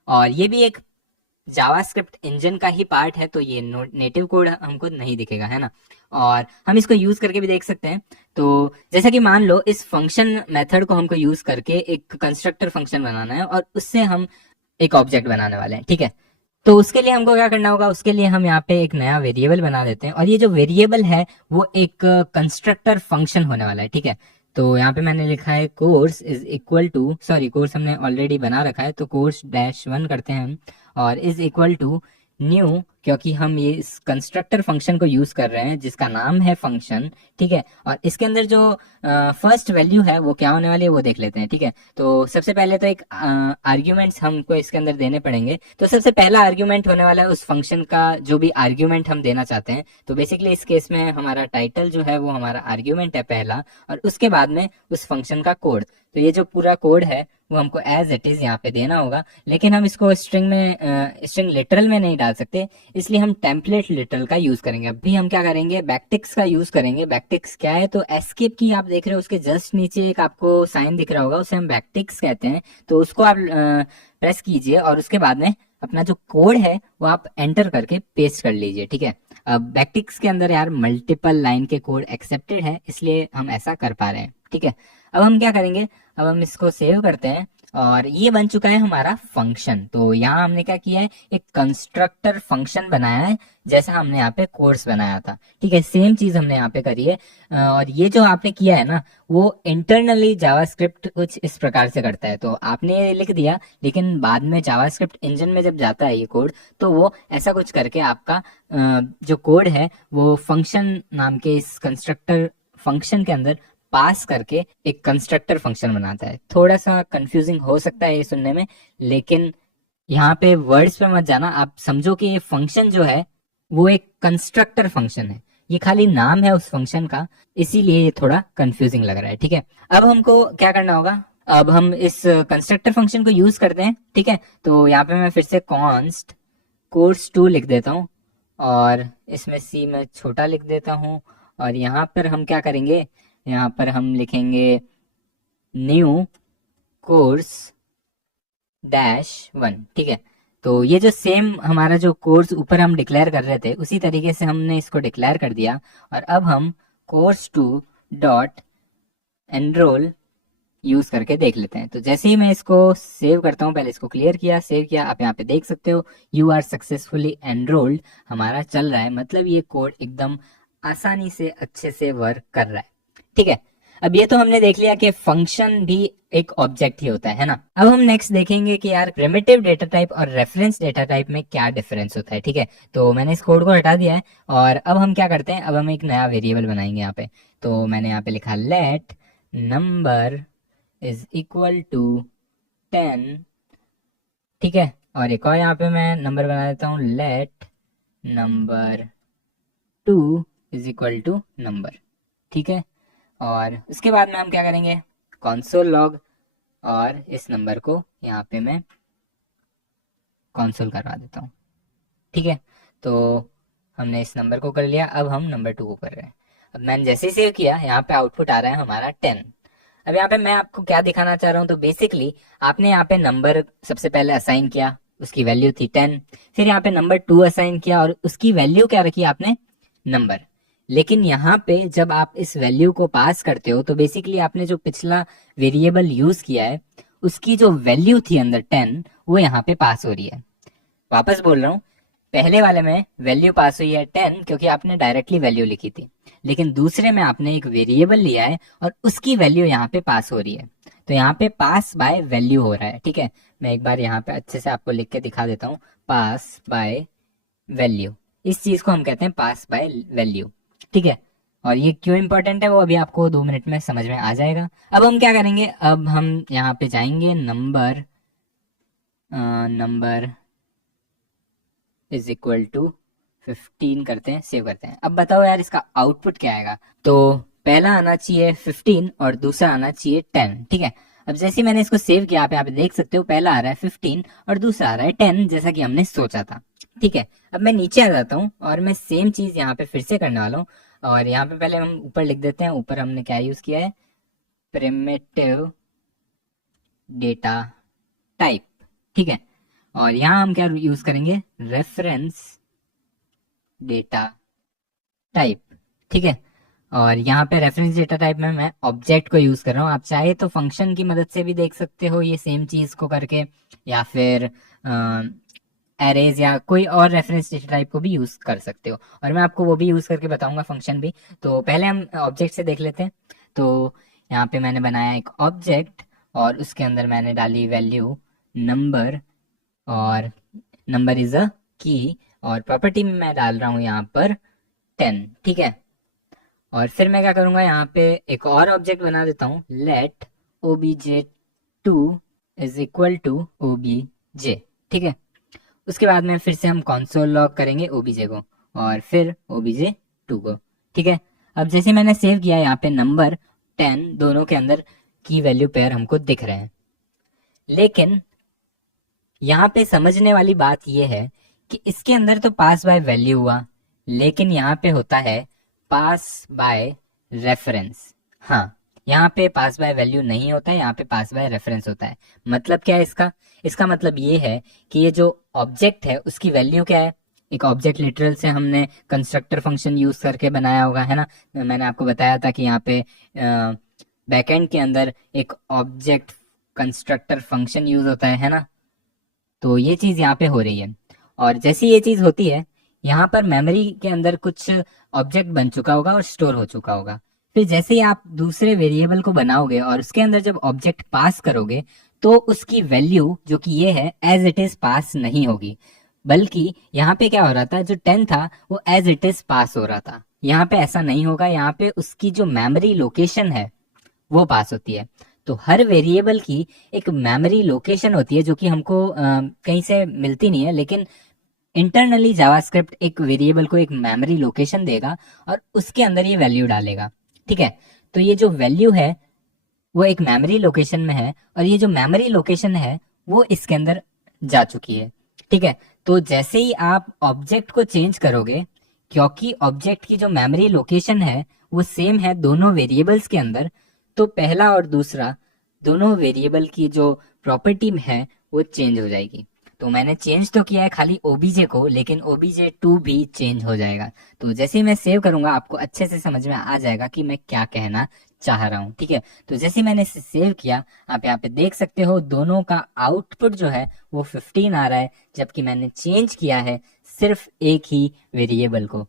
और ये भी एक जावास्क्रिप्ट इंजन का ही पार्ट है, तो ये नेटिव कोड हमको नहीं दिखेगा, है ना। और हम इसको यूज करके भी देख सकते हैं। तो जैसा कि मान लो इस फंक्शन मेथड को हमको यूज करके एक कंस्ट्रक्टर फंक्शन बनाना है और उससे हम एक ऑब्जेक्ट बनाने वाले हैं, ठीक है। तो उसके लिए हमको क्या करना होगा, उसके लिए हम यहाँ पे एक नया वेरिएबल बना देते हैं और ये जो वेरिएबल है वो एक कंस्ट्रक्टर फंक्शन होने वाला है, ठीक है। तो यहाँ पे मैंने लिखा है course is equal to, sorry course हमने ऑलरेडी बना रखा है, तो कोर्स -1 करते हैं हम और इज इक्वल टू न्यू, क्योंकि हम ये इस कंस्ट्रक्टर फंक्शन को यूज कर रहे हैं जिसका नाम है फंक्शन, ठीक है। और इसके अंदर जो फर्स्ट वैल्यू है वो क्या होने वाली है वो देख लेते हैं, ठीक है। तो सबसे पहले तो एक आर्ग्यूमेंट्स हमको इसके अंदर देने पड़ेंगे। तो सबसे पहला आर्ग्यूमेंट होने वाला है उस फंक्शन का जो भी आर्ग्यूमेंट हम देना चाहते हैं। तो बेसिकली इस केस में हमारा टाइटल जो है वो हमारा आर्ग्यूमेंट है पहला, और उसके बाद में उस फंक्शन का कोड। तो ये जो पूरा कोड है वो हमको एज इट इज यहाँ पे देना होगा, लेकिन हम इसको स्ट्रिंग में स्ट्रिंग लिटरल में नहीं डाल सकते, इसलिए हम टेम्पलेट लिटरल का यूज करेंगे। अभी हम क्या करेंगे, बैकटिक्स का यूज करेंगे। बैकटिक्स क्या है, तो एस्केप की आप देख रहे हो, उसके जस्ट नीचे एक आपको साइन दिख रहा होगा, उसे हम बैकटिक्स कहते हैं। तो उसको आप प्रेस कीजिए और उसके बाद में अपना जो कोड है वो आप एंटर करके पेस्ट कर लीजिए। ठीक है, अब बैकटिक्स के अंदर यार मल्टीपल लाइन के कोड एक्सेप्टेड है, इसलिए हम ऐसा कर पा रहे हैं। ठीक है, अब हम क्या करेंगे, अब हम इसको सेव करते हैं और ये बन चुका है हमारा फंक्शन। तो यहाँ हमने क्या किया है, एक कंस्ट्रक्टर फंक्शन बनाया है, जैसा हमने यहाँ पे कोर्स बनाया था। ठीक है, सेम चीज हमने यहाँ पे करी है। और ये जो आपने किया है ना, वो इंटरनली जावास्क्रिप्ट कुछ इस प्रकार से करता है। तो आपने ये लिख दिया, लेकिन बाद में जावास्क्रिप्ट इंजन में जब जाता है ये कोड, तो वो ऐसा कुछ करके आपका जो कोड है वो फंक्शन नाम के इस कंस्ट्रक्टर फंक्शन के अंदर पास करके एक कंस्ट्रक्टर फंक्शन बनाता है। थोड़ा सा कंफ्यूजिंग हो सकता है ये सुनने में, लेकिन यहाँ पे वर्ड्स पे मत जाना, आप समझो कि ये फंक्शन जो है वो एक कंस्ट्रक्टर फंक्शन है, ये खाली नाम है उस फंक्शन का, इसीलिए ये थोड़ा कंफ्यूजिंग लग रहा है। ठीक है, अब हमको क्या करना होगा, अब हम इस कंस्ट्रक्टर फंक्शन को यूज करते हैं। ठीक है, तो यहाँ पे मैं फिर से कॉन्स्ट course2 लिख देता हूँ और इसमें सी मैं छोटा लिख देता हूँ। और यहाँ पर हम क्या करेंगे, यहाँ पर हम लिखेंगे न्यू कोर्स -1। ठीक है, तो ये जो सेम हमारा जो कोर्स ऊपर हम डिक्लेयर कर रहे थे, उसी तरीके से हमने इसको डिक्लेयर कर दिया। और अब हम course2 डॉट एनरोल यूज करके देख लेते हैं। तो जैसे ही मैं इसको सेव करता हूँ, पहले इसको क्लियर किया, सेव किया, आप यहाँ पे देख सकते हो यू आर सक्सेसफुली एनरोल्ड हमारा चल रहा है। मतलब ये कोड एकदम आसानी से अच्छे से वर्क कर रहा है। ठीक है, अब ये तो हमने देख लिया कि फंक्शन भी एक ऑब्जेक्ट ही होता है ना। अब हम नेक्स्ट देखेंगे कि यार प्रिमिटिव डेटा टाइप और रेफरेंस डेटा टाइप में क्या डिफरेंस होता है। ठीक है, तो मैंने इस कोड को हटा दिया है और अब हम क्या करते हैं, अब हम एक नया वेरिएबल बनाएंगे यहाँ पे। तो मैंने यहाँ पे लिखा let number is equal to 10। ठीक है, और एक और यहाँ पे मैं नंबर बना देता हूँ, let number 2 is equal to number. ठीक है, और उसके बाद में हम क्या करेंगे, console log, और इस नंबर को यहाँ पे मैं कंसोल करवा देता हूँ। ठीक है, तो हमने इस नंबर को कर लिया, अब हम नंबर 2 को कर रहे हैं। अब मैंने जैसे ही सेव किया, यहाँ पे आउटपुट आ रहा है हमारा 10। अब यहाँ पे मैं आपको क्या दिखाना चाह रहा हूँ, तो बेसिकली आपने यहाँ पे नंबर सबसे पहले असाइन किया, उसकी वैल्यू थी 10। फिर यहाँ पे नंबर 2 असाइन किया और उसकी वैल्यू क्या रखी आपने, नंबर। लेकिन यहाँ पे जब आप इस वैल्यू को पास करते हो, तो बेसिकली आपने जो पिछला वेरिएबल यूज किया है उसकी जो वैल्यू थी अंदर 10, वो यहाँ पे पास हो रही है। वापस बोल रहा हूँ, पहले वाले में वैल्यू पास हुई है 10 क्योंकि आपने डायरेक्टली वैल्यू लिखी थी, लेकिन दूसरे में आपने एक वेरिएबल लिया है और उसकी वैल्यू यहाँ पे पास हो रही है। तो यहाँ पे पास बाय वैल्यू हो रहा है। ठीक है, मैं एक बार यहाँ पे अच्छे से आपको लिख के दिखा देता हूँ, पास बाय वैल्यू, इस चीज को हम कहते हैं पास बाय वैल्यू। ठीक है, और ये क्यों इंपॉर्टेंट है वो अभी आपको 2 मिनट में समझ में आ जाएगा। अब हम क्या करेंगे, अब हम यहाँ पे जाएंगे नंबर इज इक्वल टू 15 करते हैं, सेव करते हैं। अब बताओ यार इसका आउटपुट क्या आएगा। तो पहला आना चाहिए 15 और दूसरा आना चाहिए 10। ठीक है, अब जैसे ही मैंने इसको सेव किया, आप यहाँ पे देख सकते हो पहला आ रहा है 15 और दूसरा आ रहा है 10, जैसा कि हमने सोचा था। ठीक है, अब मैं नीचे आ जाता हूँ और मैं सेम चीज यहाँ पे फिर से करने वाला हूँ। और यहाँ पे पहले हम ऊपर लिख देते हैं, ऊपर हमने क्या यूज किया है, प्रिमिटिव डेटा टाइप। ठीक है, और यहाँ हम क्या यूज करेंगे, रेफरेंस डेटा टाइप। ठीक है, और यहाँ पे रेफरेंस डेटा टाइप में मैं ऑब्जेक्ट को यूज कर रहा हूँ। आप चाहे तो फंक्शन की मदद से भी देख सकते हो ये सेम चीज को करके, या फिर एरेज या कोई और रेफरेंस डेटा टाइप को भी यूज कर सकते हो, और मैं आपको वो भी यूज करके बताऊंगा, फंक्शन भी। तो पहले हम ऑब्जेक्ट से देख लेते हैं। तो यहाँ पे मैंने बनाया एक ऑब्जेक्ट और उसके अंदर मैंने डाली वैल्यू नंबर, और नंबर इज अ की, और प्रॉपर्टी में मैं डाल रहा हूँ यहाँ पर 10। ठीक है, और फिर मैं क्या करूंगा, यहाँ पे एक और ऑब्जेक्ट बना देता हूँ, let obj2 is equal to obj। ठीक है, उसके बाद में फिर से हम कंसोल लॉग करेंगे obj को और फिर obj2 को। ठीक है, अब जैसे मैंने सेव किया, यहाँ पे नंबर 10 दोनों के अंदर की वैल्यू पेयर हमको दिख रहे हैं। लेकिन यहाँ पे समझने वाली बात यह है कि इसके अंदर तो पास बाय वैल्यू हुआ, लेकिन यहाँ पे होता है पास बाय रेफरेंस। हाँ, यहाँ पे पास बाय वैल्यू नहीं होता है, यहाँ पे पास बाय रेफरेंस होता है। मतलब क्या है इसका? इसका मतलब ये है कि ये जो ऑब्जेक्ट है उसकी वैल्यू क्या है। एक ऑब्जेक्ट लिटरल से हमने कंस्ट्रक्टर फंक्शन यूज करके बनाया होगा, है ना। मैंने आपको बताया था कि यहाँ पे बैकएंड के अंदर एक ऑब्जेक्ट कंस्ट्रक्टर फंक्शन यूज होता है ना। तो ये चीज यहाँ पे हो रही है, और जैसी ये चीज होती है यहाँ पर मेमोरी के अंदर कुछ ऑब्जेक्ट बन चुका होगा और स्टोर हो चुका होगा। फिर जैसे ही आप दूसरे वेरिएबल को बनाओगे और उसके अंदर जब ऑब्जेक्ट पास करोगे, तो उसकी वैल्यू जो कि ये है एज इट इज पास नहीं होगी, बल्कि यहाँ पे क्या हो रहा था, जो 10 था वो एज इट इज पास हो रहा था। यहाँ पे ऐसा नहीं होगा, यहाँ पे उसकी जो मेमोरी लोकेशन है वो पास होती है। तो हर वेरिएबल की एक मेमोरी लोकेशन होती है जो कि हमको कहीं से मिलती नहीं है, लेकिन इंटरनली जावास्क्रिप्ट एक वेरिएबल को एक मेमोरी लोकेशन देगा और उसके अंदर ये वैल्यू डालेगा। ठीक है, तो ये जो वैल्यू है वो एक मेमोरी लोकेशन में है, और ये जो मेमोरी लोकेशन है वो इसके अंदर जा चुकी है। ठीक है, तो जैसे ही आप ऑब्जेक्ट को चेंज करोगे, क्योंकि ऑब्जेक्ट की जो मेमोरी लोकेशन है वो सेम है दोनों वेरिएबल्स के अंदर, तो पहला और दूसरा दोनों वेरिएबल की जो प्रॉपर्टी है वो चेंज हो जाएगी। तो मैंने चेंज तो किया है खाली ओबीजे को, लेकिन OBJ2 भी चेंज हो जाएगा। तो जैसे ही मैं सेव करूंगा आपको अच्छे से समझ में आ जाएगा कि मैं क्या कहना चाह रहा हूँ। ठीक है, तो जैसे ही मैंने इसे सेव किया, आप यहाँ पे देख सकते हो दोनों का आउटपुट जो है वो 15 आ रहा है, जबकि मैंने चेंज किया है सिर्फ एक ही वेरिएबल को।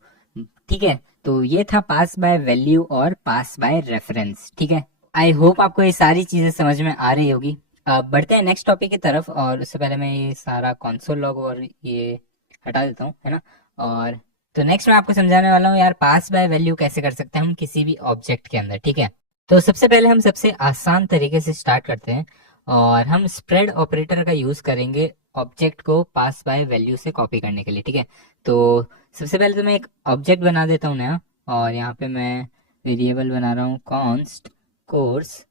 ठीक है, तो ये था पास बाय वैल्यू और पास बाय रेफरेंस। ठीक है, आई होप आपको ये सारी चीजें समझ में आ रही होगी। अब बढ़ते हैं नेक्स्ट टॉपिक की तरफ, और उससे पहले मैं ये सारा कंसोल लॉग और ये हटा देता हूँ, है ना। और तो नेक्स्ट मैं आपको समझाने वाला हूँ यार, पास बाय वैल्यू कैसे कर सकते हैं हम किसी भी ऑब्जेक्ट के अंदर। ठीक है, तो सबसे पहले हम सबसे आसान तरीके से स्टार्ट करते हैं, और हम स्प्रेड ऑपरेटर का यूज करेंगे ऑब्जेक्ट को पास बाय वैल्यू से कॉपी करने के लिए। ठीक है, तो सबसे पहले तो मैं एक ऑब्जेक्ट बना देता हूँ नया, और यहाँ पे मैं वेरिएबल बना रहा हूँ कॉन्स्ट कोर्स,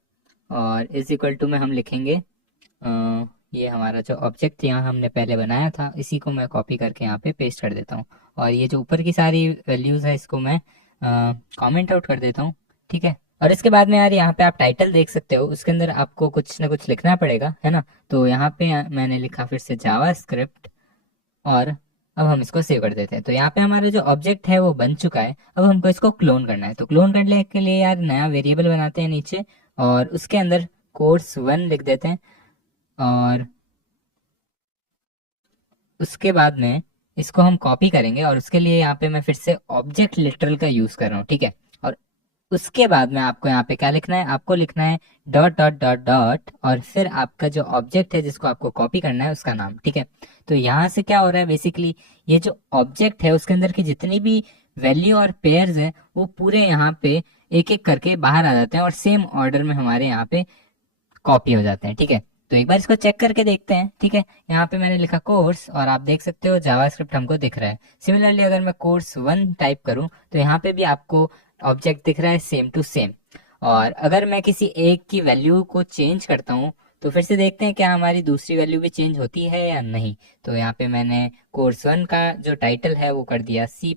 और इज इक्वल टू में हम लिखेंगे ये हमारा जो ऑब्जेक्ट यहाँ हमने पहले बनाया था इसी को मैं कॉपी करके यहाँ पे पेस्ट कर देता हूँ, और ये जो ऊपर की सारी वैल्यूज है इसको मैं कमेंट आउट कर देता हूँ। ठीक है, और इसके बाद में यार यहाँ पे आप टाइटल देख सकते हो, उसके अंदर आपको कुछ ना कुछ लिखना पड़ेगा, है ना। तो यहाँ पे मैंने लिखा फिर से जावास्क्रिप्ट, और अब हम इसको सेव कर देते हैं। तो यहाँ पे हमारा जो ऑब्जेक्ट है वो बन चुका है। अब हमको इसको क्लोन करना है, तो क्लोन करने के लिए यार नया वेरिएबल बनाते हैं नीचे, और उसके अंदर course1 लिख देते हैं, और उसके बाद में इसको हम कॉपी करेंगे, और उसके लिए यहाँ पे मैं फिर से ऑब्जेक्ट लिटरल का यूज कर रहा हूँ। ठीक है, और उसके बाद में आपको यहाँ पे क्या लिखना है, आपको लिखना है डॉट डॉट डॉट डॉट, और फिर आपका जो ऑब्जेक्ट है जिसको आपको कॉपी करना है उसका नाम। ठीक है, तो यहाँ से क्या हो रहा है बेसिकली, ये जो ऑब्जेक्ट है उसके अंदर की जितनी भी वैल्यू और पेयर्स है वो पूरे यहाँ पे एक एक करके बाहर आ जाते हैं, और सेम ऑर्डर में हमारे यहाँ पे कॉपी हो जाते हैं। ठीक है, तो एक बार इसको चेक करके देखते हैं। ठीक है, यहाँ पे मैंने लिखा कोर्स, और आप देख सकते हो जावास्क्रिप्ट हमको दिख रहा है। सिमिलरली अगर मैं course1 टाइप करूँ तो यहाँ पे भी आपको ऑब्जेक्ट दिख रहा है सेम टू सेम। और अगर मैं किसी एक की वैल्यू को चेंज करता हूँ तो फिर से देखते हैं क्या हमारी दूसरी वैल्यू भी चेंज होती है या नहीं। तो यहाँ पे मैंने course1 का जो टाइटल है वो कर दिया C++,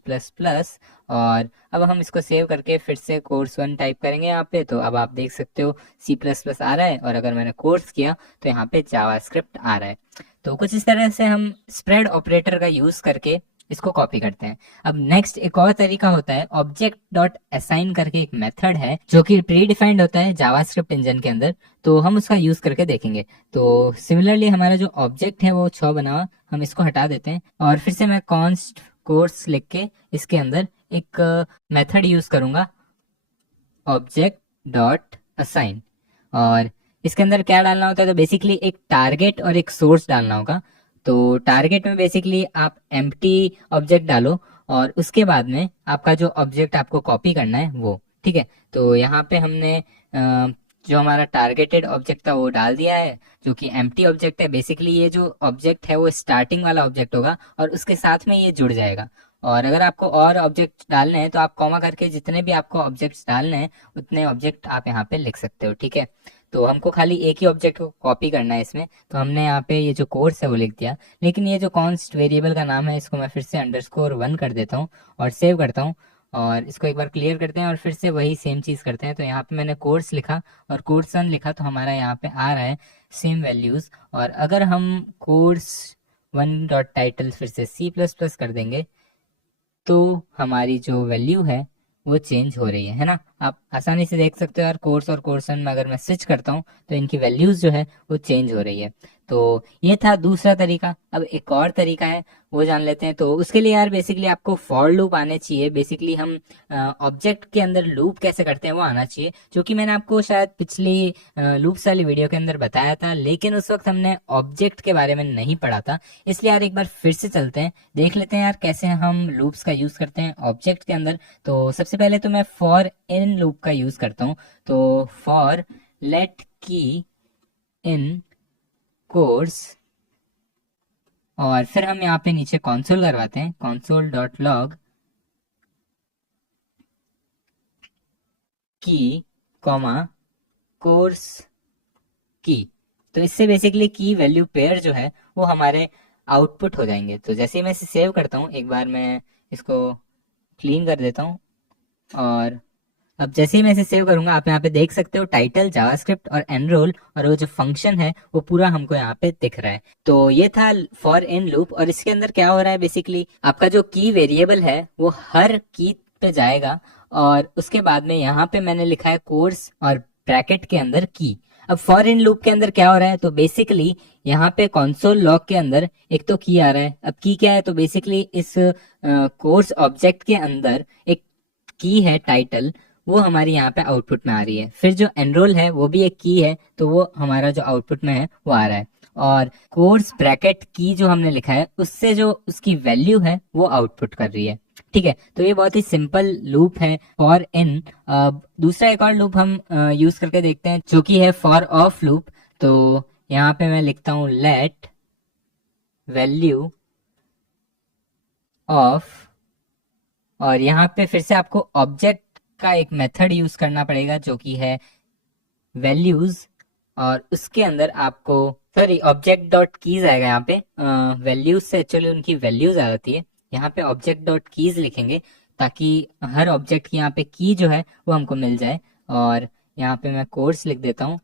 और अब हम इसको सेव करके फिर से course1 टाइप करेंगे यहाँ पे, तो अब आप देख सकते हो C++ आ रहा है, और अगर मैंने कोर्स किया तो यहाँ पे जावास्क्रिप्ट आ रहा है। तो कुछ इस तरह से हम स्प्रेड ऑपरेटर का यूज करके इसको कॉपी करते हैं। अब नेक्स्ट एक और तरीका होता है, ऑब्जेक्ट डॉट असाइन करके एक मेथड है जो कि प्री डिफाइंड होता है जावास्क्रिप्ट इंजन के अंदर, तो हम उसका यूज करके देखेंगे। तो सिमिलरली हमारा जो ऑब्जेक्ट है वो 6 बना हुआ, हम इसको हटा देते हैं, और फिर से मैं कॉन्स्ट कोर्स लिख के इसके अंदर एक मेथड यूज करूंगा ऑब्जेक्ट डॉट असाइन, और इसके अंदर क्या डालना होता है, तो बेसिकली एक टारगेट और एक सोर्स डालना होगा। तो टारगेट में बेसिकली आप एम्प्टी ऑब्जेक्ट डालो, और उसके बाद में आपका जो ऑब्जेक्ट आपको कॉपी करना है वो। ठीक है, तो यहाँ पे हमने जो हमारा टारगेटेड ऑब्जेक्ट था वो डाल दिया है, जो कि एम्प्टी ऑब्जेक्ट है। बेसिकली ये जो ऑब्जेक्ट है वो स्टार्टिंग वाला ऑब्जेक्ट होगा, और उसके साथ में ये जुड़ जाएगा। और अगर आपको और ऑब्जेक्ट डालने हैं तो आप कॉमा करके जितने भी आपको ऑब्जेक्ट्स डालने हैं उतने ऑब्जेक्ट आप यहाँ पे लिख सकते हो, ठीक है। तो हमको खाली एक ही ऑब्जेक्ट को कॉपी करना है इसमें, तो हमने यहाँ पे ये जो कोर्स है वो लिख दिया। लेकिन ये जो कॉन्स्ट वेरिएबल का नाम है इसको मैं फिर से _1 कर देता हूँ और सेव करता हूँ, और इसको एक बार क्लियर करते हैं और फिर से वही सेम चीज़ करते हैं। तो यहाँ पे मैंने कोर्स लिखा और कोर्स 1 लिखा, तो हमारा यहाँ पे आ रहा है सेम वैल्यूज़। और अगर हम course1 डॉट टाइटल फिर से C++ कर देंगे तो हमारी जो वैल्यू है वो चेंज हो रही है ना। आप आसानी से देख सकते हो यार, कोर्स और कोर्स 1 में अगर मैं स्विच करता हूँ तो इनकी वैल्यूज जो है वो चेंज हो रही है। तो ये था दूसरा तरीका। अब एक और तरीका है वो जान लेते हैं। तो उसके लिए यार बेसिकली आपको फॉर लूप आने चाहिए। बेसिकली हम ऑब्जेक्ट के अंदर लूप कैसे करते हैं वो आना चाहिए, जो कि मैंने आपको शायद पिछली लूप्स वाली वीडियो के अंदर बताया था, लेकिन उस वक्त हमने ऑब्जेक्ट के बारे में नहीं पढ़ा था। इसलिए यार एक बार फिर से चलते हैं, देख लेते हैं यार कैसे हम लूप्स का यूज करते हैं ऑब्जेक्ट के अंदर। तो सबसे पहले तो मैं फॉर इन लूप का यूज करता हूँ। तो फॉर लेट की इन कोर्स, और फिर हम यहाँ पे नीचे कंसोल करवाते हैं, console.log की कॉमा कोर्स की। तो इससे बेसिकली की वैल्यू पेयर जो है वो हमारे आउटपुट हो जाएंगे। तो जैसे ही मैं इसे सेव करता हूँ, एक बार मैं इसको क्लीन कर देता हूँ, और अब जैसे ही मैं इसे सेव करूंगा आप यहाँ पे देख सकते हो टाइटल, जावास्क्रिप्ट और एनरोल, और वो जो फंक्शन है वो पूरा हमको यहाँ पे दिख रहा है। तो ये था फॉर इन लूप। और इसके अंदर क्या हो रहा है, बेसिकली आपका जो की वेरिएबल है वो हर की पे जाएगा, और उसके बाद में यहाँ पे मैंने लिखा है कोर्स और ब्रैकेट के अंदर की। अब फॉर इन लूप के अंदर क्या हो रहा है, तो बेसिकली यहाँ पे कंसोल लॉग के अंदर एक तो की आ रहा है। अब की क्या है, तो बेसिकली इस कोर्स ऑब्जेक्ट के अंदर एक की है टाइटल, वो हमारी यहाँ पे आउटपुट में आ रही है। फिर जो एनरोल है वो भी एक की है, तो वो हमारा जो आउटपुट में है वो आ रहा है। और कोर्स ब्रैकेट की जो हमने लिखा है उससे जो उसकी वैल्यू है वो आउटपुट कर रही है, ठीक है। तो ये बहुत ही सिंपल लूप है फॉर इन। दूसरा एक और लूप हम यूज करके देखते हैं, जो कि है फॉर ऑफ लूप। तो यहाँ पे मैं लिखता हूँ लेट वैल्यू ऑफ, और यहाँ पे फिर से आपको ऑब्जेक्ट का एक मेथड यूज करना पड़ेगा जो कि है वैल्यूज, और उसके अंदर आपको सॉरी ऑब्जेक्ट डॉट कीज आएगा। यहाँ पे वैल्यूज से एक्चुअली उनकी वैल्यूज आ जाती है, यहाँ पे ऑब्जेक्ट डॉट कीज लिखेंगे ताकि हर ऑब्जेक्ट की यहाँ पे की जो है वो हमको मिल जाए। और यहाँ पे मैं कोर्स लिख देता हूँ,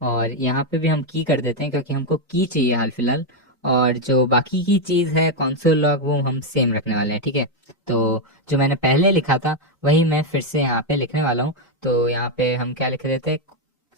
और यहाँ पे भी हम की कर देते हैं क्योंकि हमको की चाहिए हाल फिलहाल। और जो बाकी की चीज़ है कंसोल लॉग वो हम सेम रखने वाले हैं, ठीक है। तो जो मैंने पहले लिखा था वही मैं फिर से यहाँ पे लिखने वाला हूँ। तो यहाँ पे हम क्या लिख देते हैं,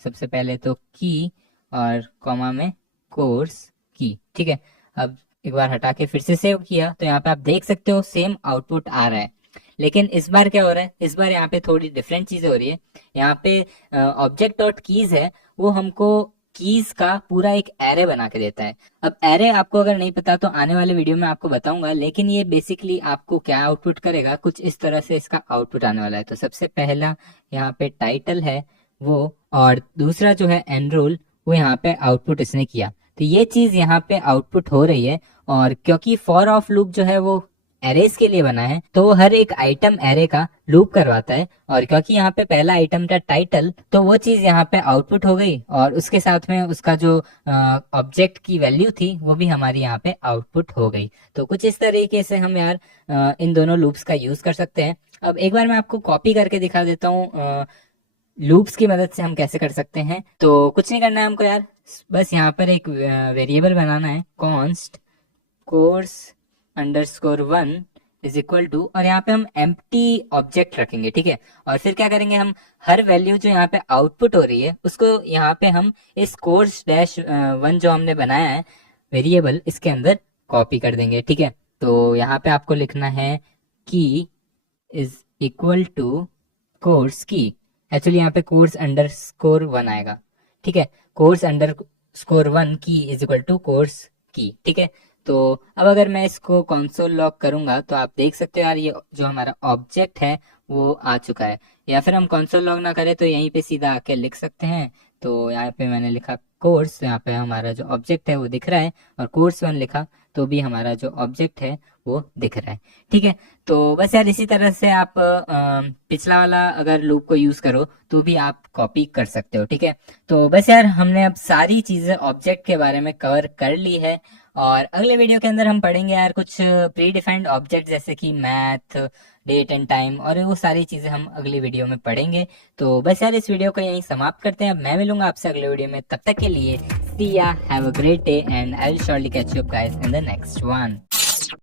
सबसे पहले तो की और कॉमा में कोर्स की, ठीक है। अब एक बार हटा के फिर से सेव किया तो यहाँ पे आप देख सकते हो सेम आउटपुट आ रहा है। लेकिन इस बार क्या हो रहा है, इस बार यहाँ पे थोड़ी डिफरेंट चीजें हो रही है। यहाँ पे ऑब्जेक्ट डॉट कीज है, वो हमको कीज का पूरा एक एरे बना के देता है। अब एरे आपको अगर नहीं पता तो आने वाले वीडियो में आपको बताऊंगा, लेकिन ये बेसिकली आपको क्या आउटपुट करेगा, कुछ इस तरह से इसका आउटपुट आने वाला है। तो सबसे पहला यहाँ पे टाइटल है वो, और दूसरा जो है एनरोल, वो यहाँ पे आउटपुट इसने किया। तो ये चीज यहाँ पे आउटपुट हो रही है। और क्योंकि फॉर ऑफ लूप जो है वो एरेस के लिए बना है, तो वो हर एक आइटम एरे का लूप करवाता है। और क्योंकि यहाँ पे पहला आइटम था टाइटल, तो वो चीज यहाँ पे आउटपुट हो गई, और उसके साथ में उसका जो ऑब्जेक्ट की वैल्यू थी वो भी हमारी यहाँ पे आउटपुट हो गई। तो कुछ इस तरीके से हम यार इन दोनों लूप्स का यूज कर सकते हैं। अब एक बार मैं आपको कॉपी करके दिखा देता हूँ लूप्स की मदद से हम कैसे कर सकते हैं। तो कुछ नहीं करना है हमको यार, बस यहाँ पर एक वेरिएबल बनाना है, const course _1 is equal to, और यहाँ पे हम एम्प्टी ऑब्जेक्ट रखेंगे, ठीक है। और फिर क्या करेंगे, हम हर वैल्यू जो यहाँ पे आउटपुट हो रही है उसको यहाँ पे हम इस course-1 जो हमने बनाया है वेरिएबल, इसके अंदर कॉपी कर देंगे, ठीक है। तो यहाँ पे आपको लिखना है की इज इक्वल टू कोर्स की। एक्चुअली यहाँ पे course_1 आएगा, ठीक है। course_1 की इज इक्वल टू कोर्स की, ठीक है। तो अब अगर मैं इसको कंसोल लॉग करूंगा तो आप देख सकते हो यार ये जो हमारा ऑब्जेक्ट है वो आ चुका है। या फिर हम कंसोल लॉग ना करें तो यहीं पे सीधा आके लिख सकते हैं। तो यहाँ पे मैंने लिखा कोर्स, यहाँ पे हमारा जो ऑब्जेक्ट है वो दिख रहा है, और course1 लिखा। तो भी हमारा जो ऑब्जेक्ट है वो दिख रहा है। ठीक है, तो बस यार इसी तरह से आप पिछला वाला अगर लूप को यूज करो तो भी आप कॉपी कर सकते हो। ठीक है, तो बस यार हमने अब सारी चीजें ऑब्जेक्ट के बारे में कवर कर ली है, और अगले वीडियो के अंदर हम पढ़ेंगे यार कुछ प्री डिफाइंड ऑब्जेक्ट जैसे कि मैथ, डेट एंड टाइम, और वो सारी चीजें हम अगली वीडियो में पढ़ेंगे। तो बस यार इस वीडियो को यहीं समाप्त करते हैं। अब मैं मिलूंगा आपसे अगले वीडियो में, तब तक के लिए see ya, have a great day, and I'll surely catch you guys in the next one.